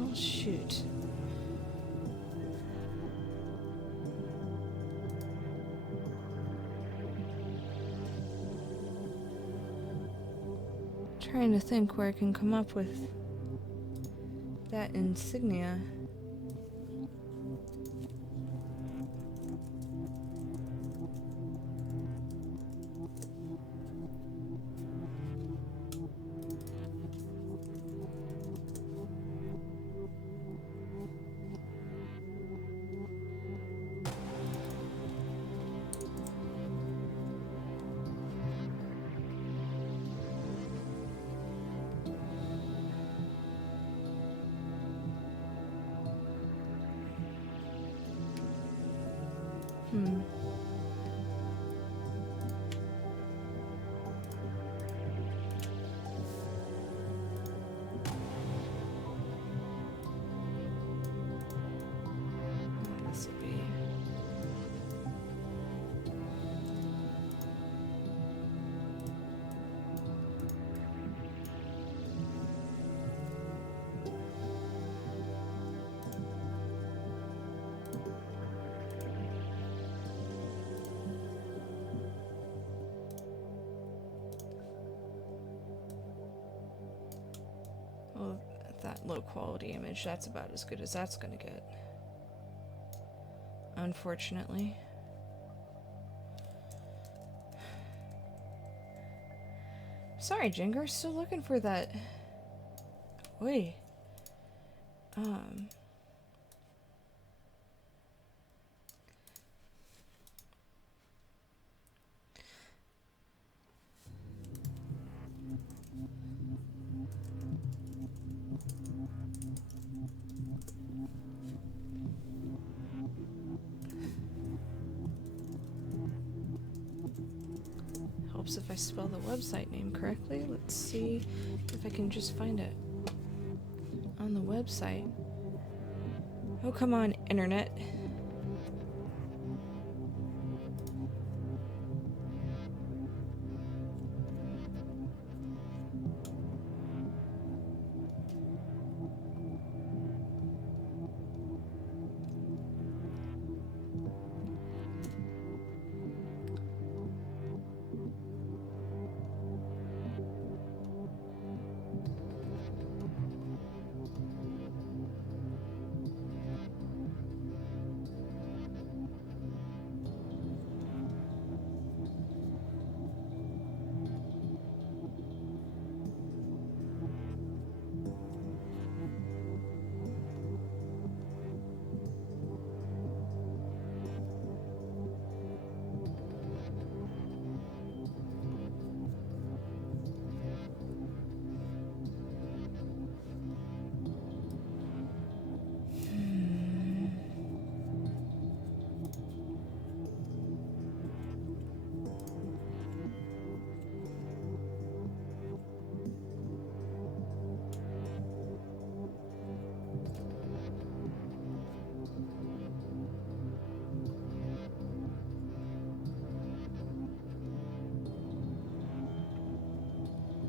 Oh, shoot. Trying to think where I can come up with that insignia. This will be. Well, that low quality image, that's about as good as that's gonna get. Unfortunately. Sorry, Jinger, still looking for that. Wait. Helps if I spell the website name correctly. Let's see if I can just find it on the website. Oh, come on, internet.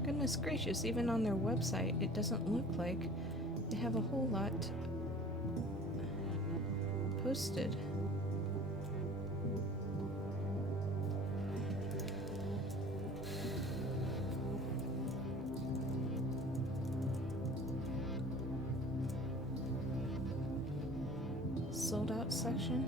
Goodness gracious, even on their website, it doesn't look like they have a whole lot posted. Sold out section.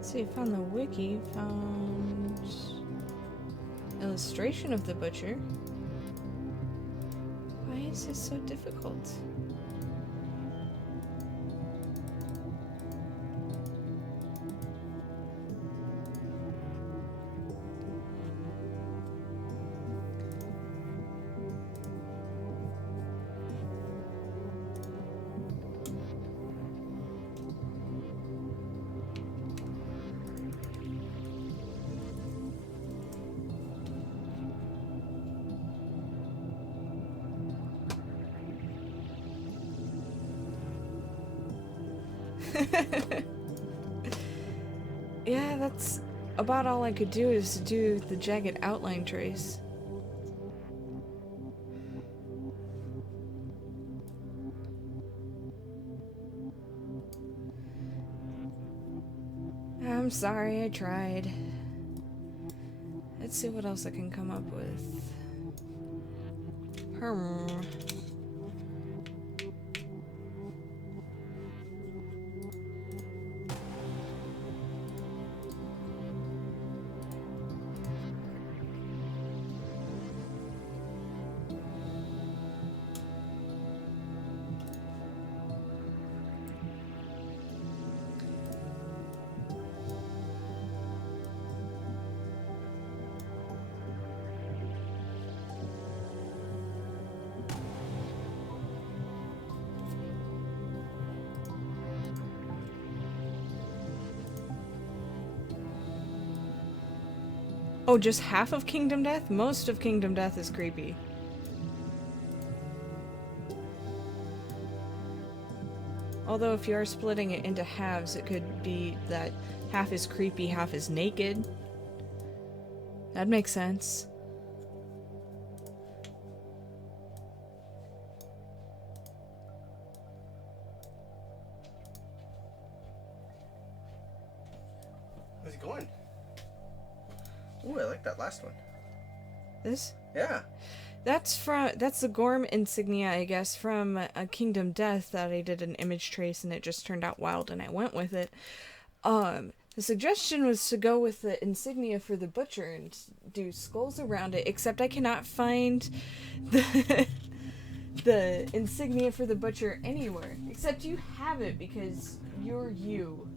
See, found the wiki, found illustration of the butcher. is this so difficult? Yeah, that's about all I could do is do the jagged outline trace. I'm sorry, I tried. Let's see what else I can come up with. Oh, just half of Kingdom Death? Most of Kingdom Death is creepy. Although if you are splitting it into halves, it could be that half is creepy, half is naked. That makes sense. How's it going? Ooh, I like that last one. This? Yeah. That's the Gorm insignia, I guess, from a Kingdom Death that I did an image trace and it just turned out wild and I went with it. The suggestion was to go with the insignia for the butcher and do skulls around it, except I cannot find the the insignia for the butcher anywhere. Except you have it because you're you.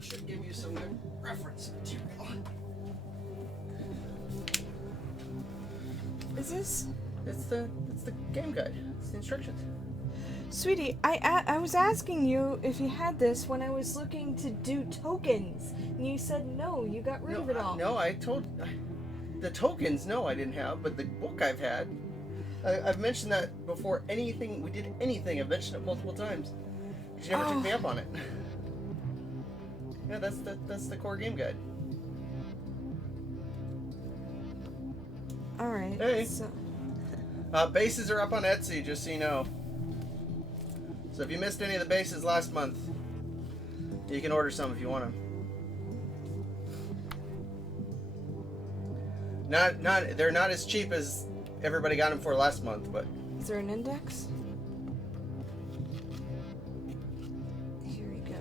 Should give you some good reference material. Is this? It's the game guide. It's the instructions. Sweetie, I was asking you if you had this when I was looking to do tokens, and you said no, you got rid of it all. No, I told the tokens. No, I didn't have, but the book I've had. I've mentioned that before. Anything we did, anything. I've mentioned it multiple times. But you never took me up on it. Yeah, that's the core game guide. All right. Hey. So. Bases are up on Etsy, just so you know. So if you missed any of the bases last month, you can order some if you want them. They're not as cheap as everybody got them for last month, but. Is there an index? Here we go.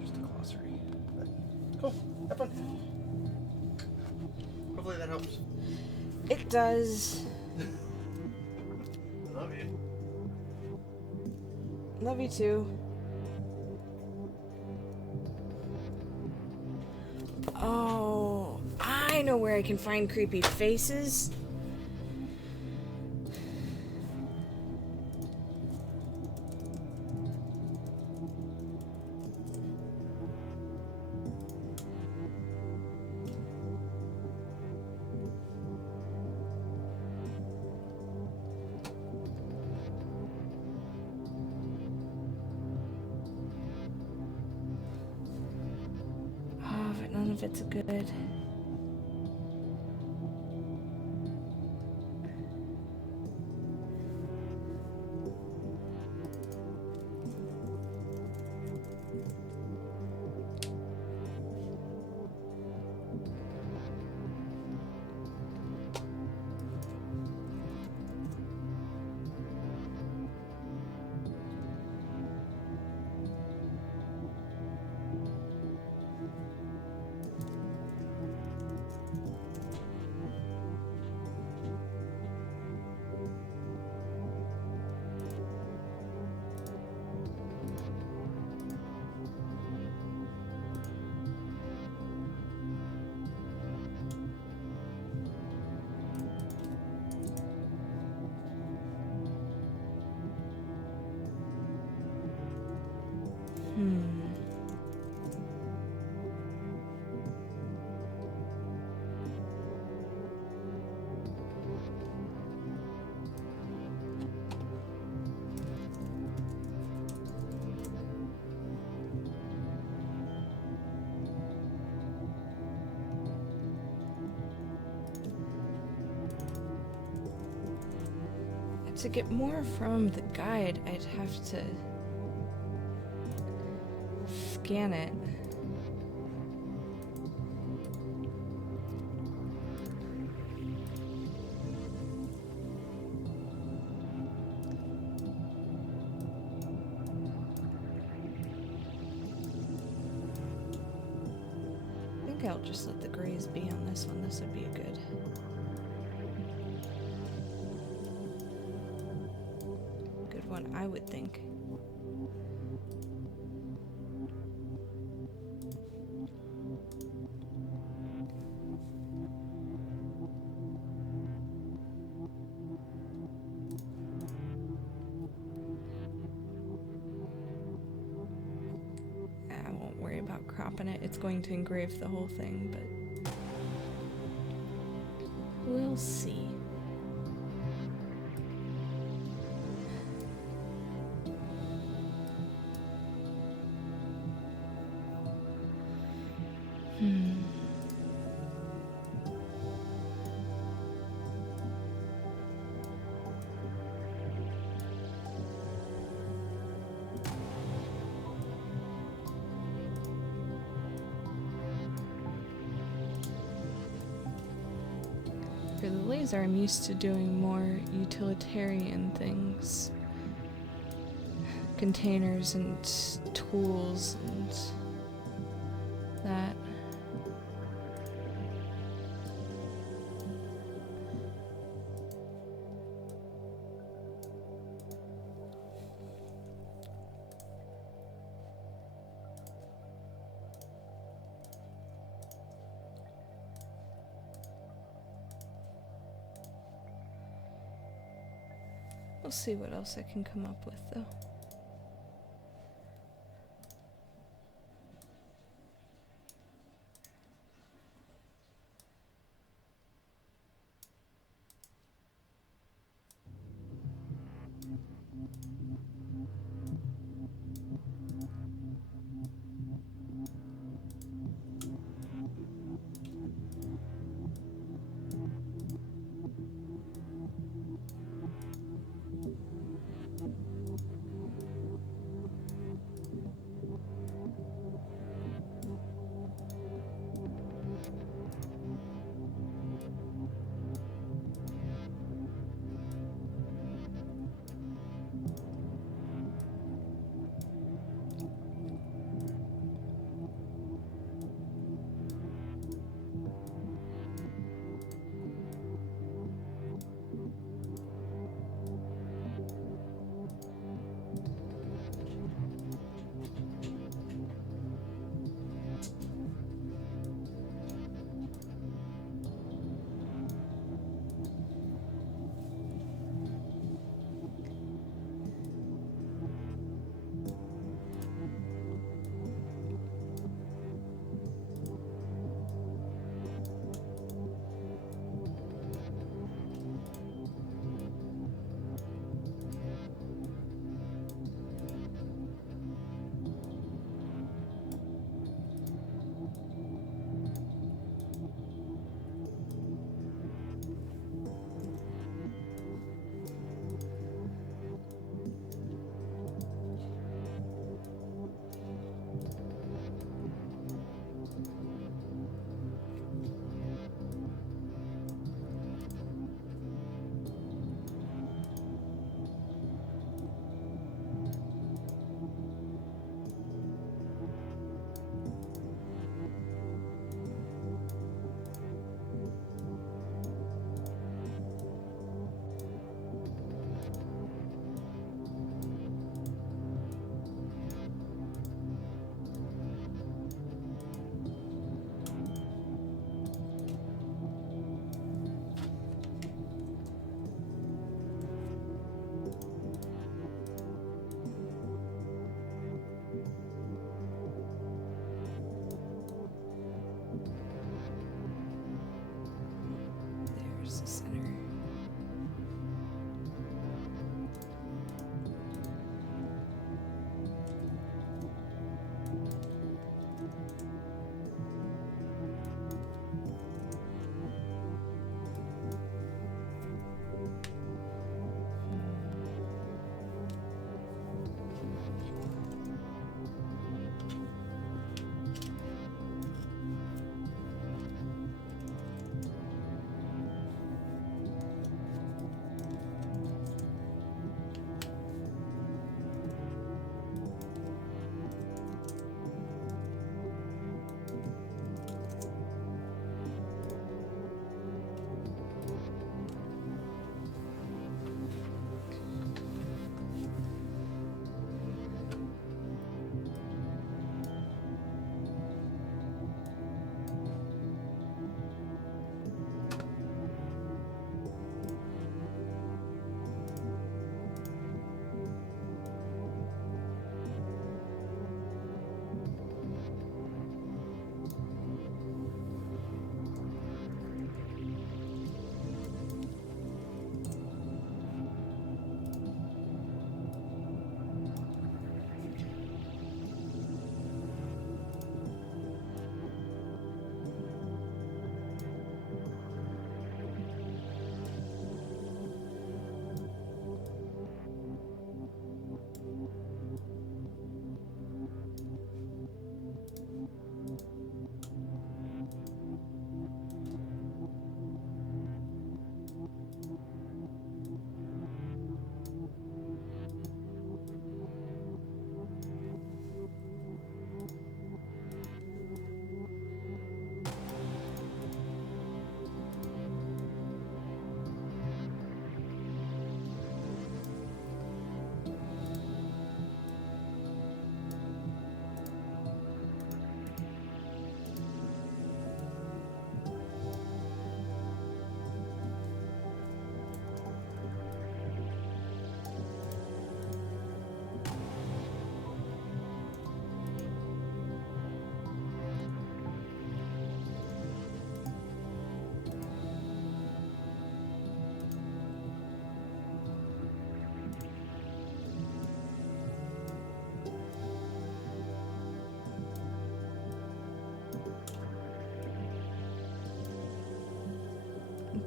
Just a glossary. But cool. Have fun. Hopefully that helps. It does. Love you. Love you too. Oh, I know where I can find creepy faces. But none of it's good. To get more from the guide, I'd have to scan it. I think I'll just let the grays be on this one. This would be a good one, I would think. I won't worry about cropping it. It's going to engrave the whole thing, but we'll see. For the laser, I'm used to doing more utilitarian things. Containers and tools and that. We'll see what else I can come up with, though.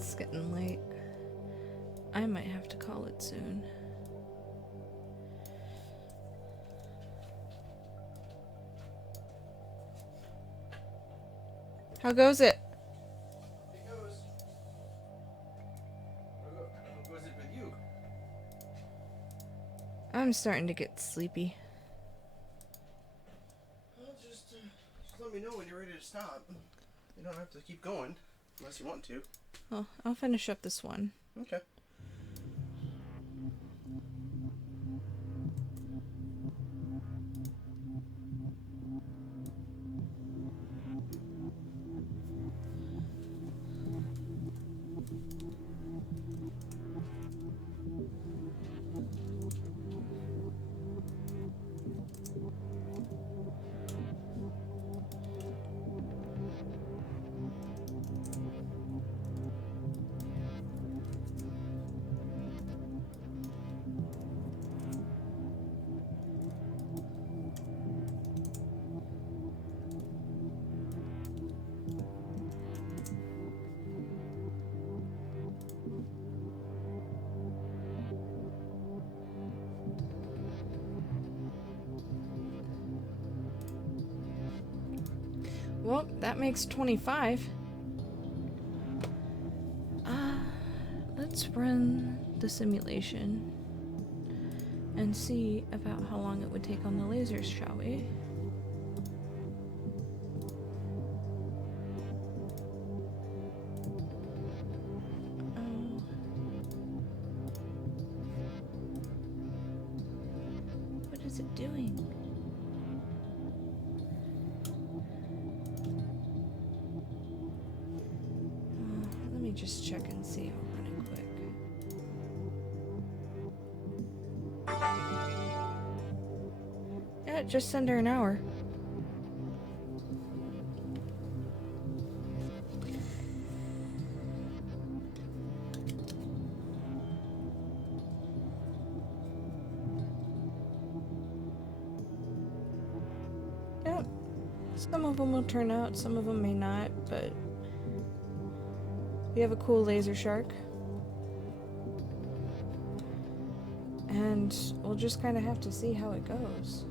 It's getting late. I might have to call it soon. How goes it? It goes. How goes it with you? I'm starting to get sleepy. Well, just let me know when you're ready to stop. You don't have to keep going unless you want to. Well, I'll finish up this one. Okay. Well, that makes 25. Let's run the simulation and see about how long it would take on the lasers, shall we? What is it doing? Let me just check and see. I'll run it quick. Yeah, just under an hour. Yep. Some of them will turn out, some of them may not, but we have a cool laser shark. And we'll just kind of have to see how it goes.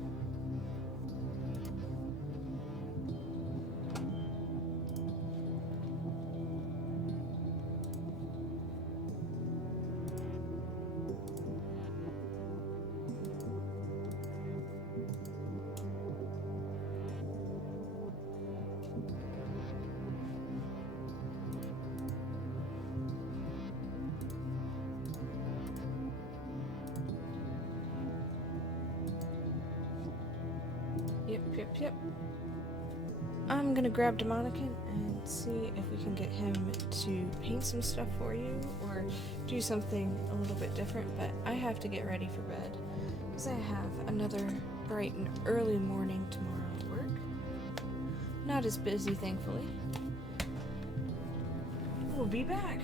Yep. I'm gonna grab Demonican and see if we can get him to paint some stuff for you or do something a little bit different, but I have to get ready for bed because I have another bright and early morning tomorrow at work. Not as busy, thankfully. We'll be back.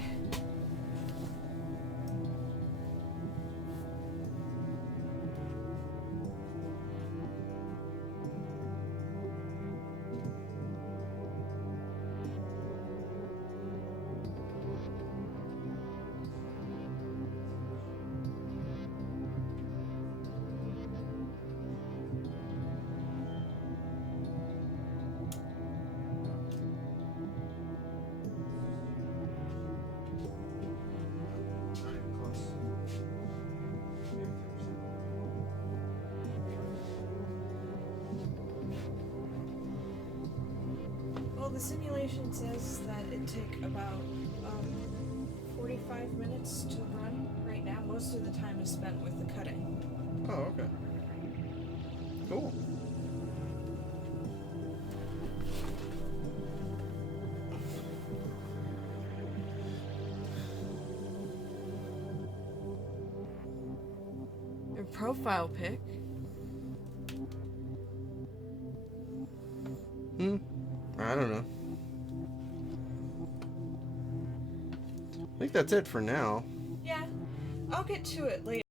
Well, the simulation says that it take about 45 minutes to run right now. Most of the time is spent with the cutting. Oh, okay. Cool. Your profile pic. I don't know. I think that's it for now. Yeah, I'll get to it later.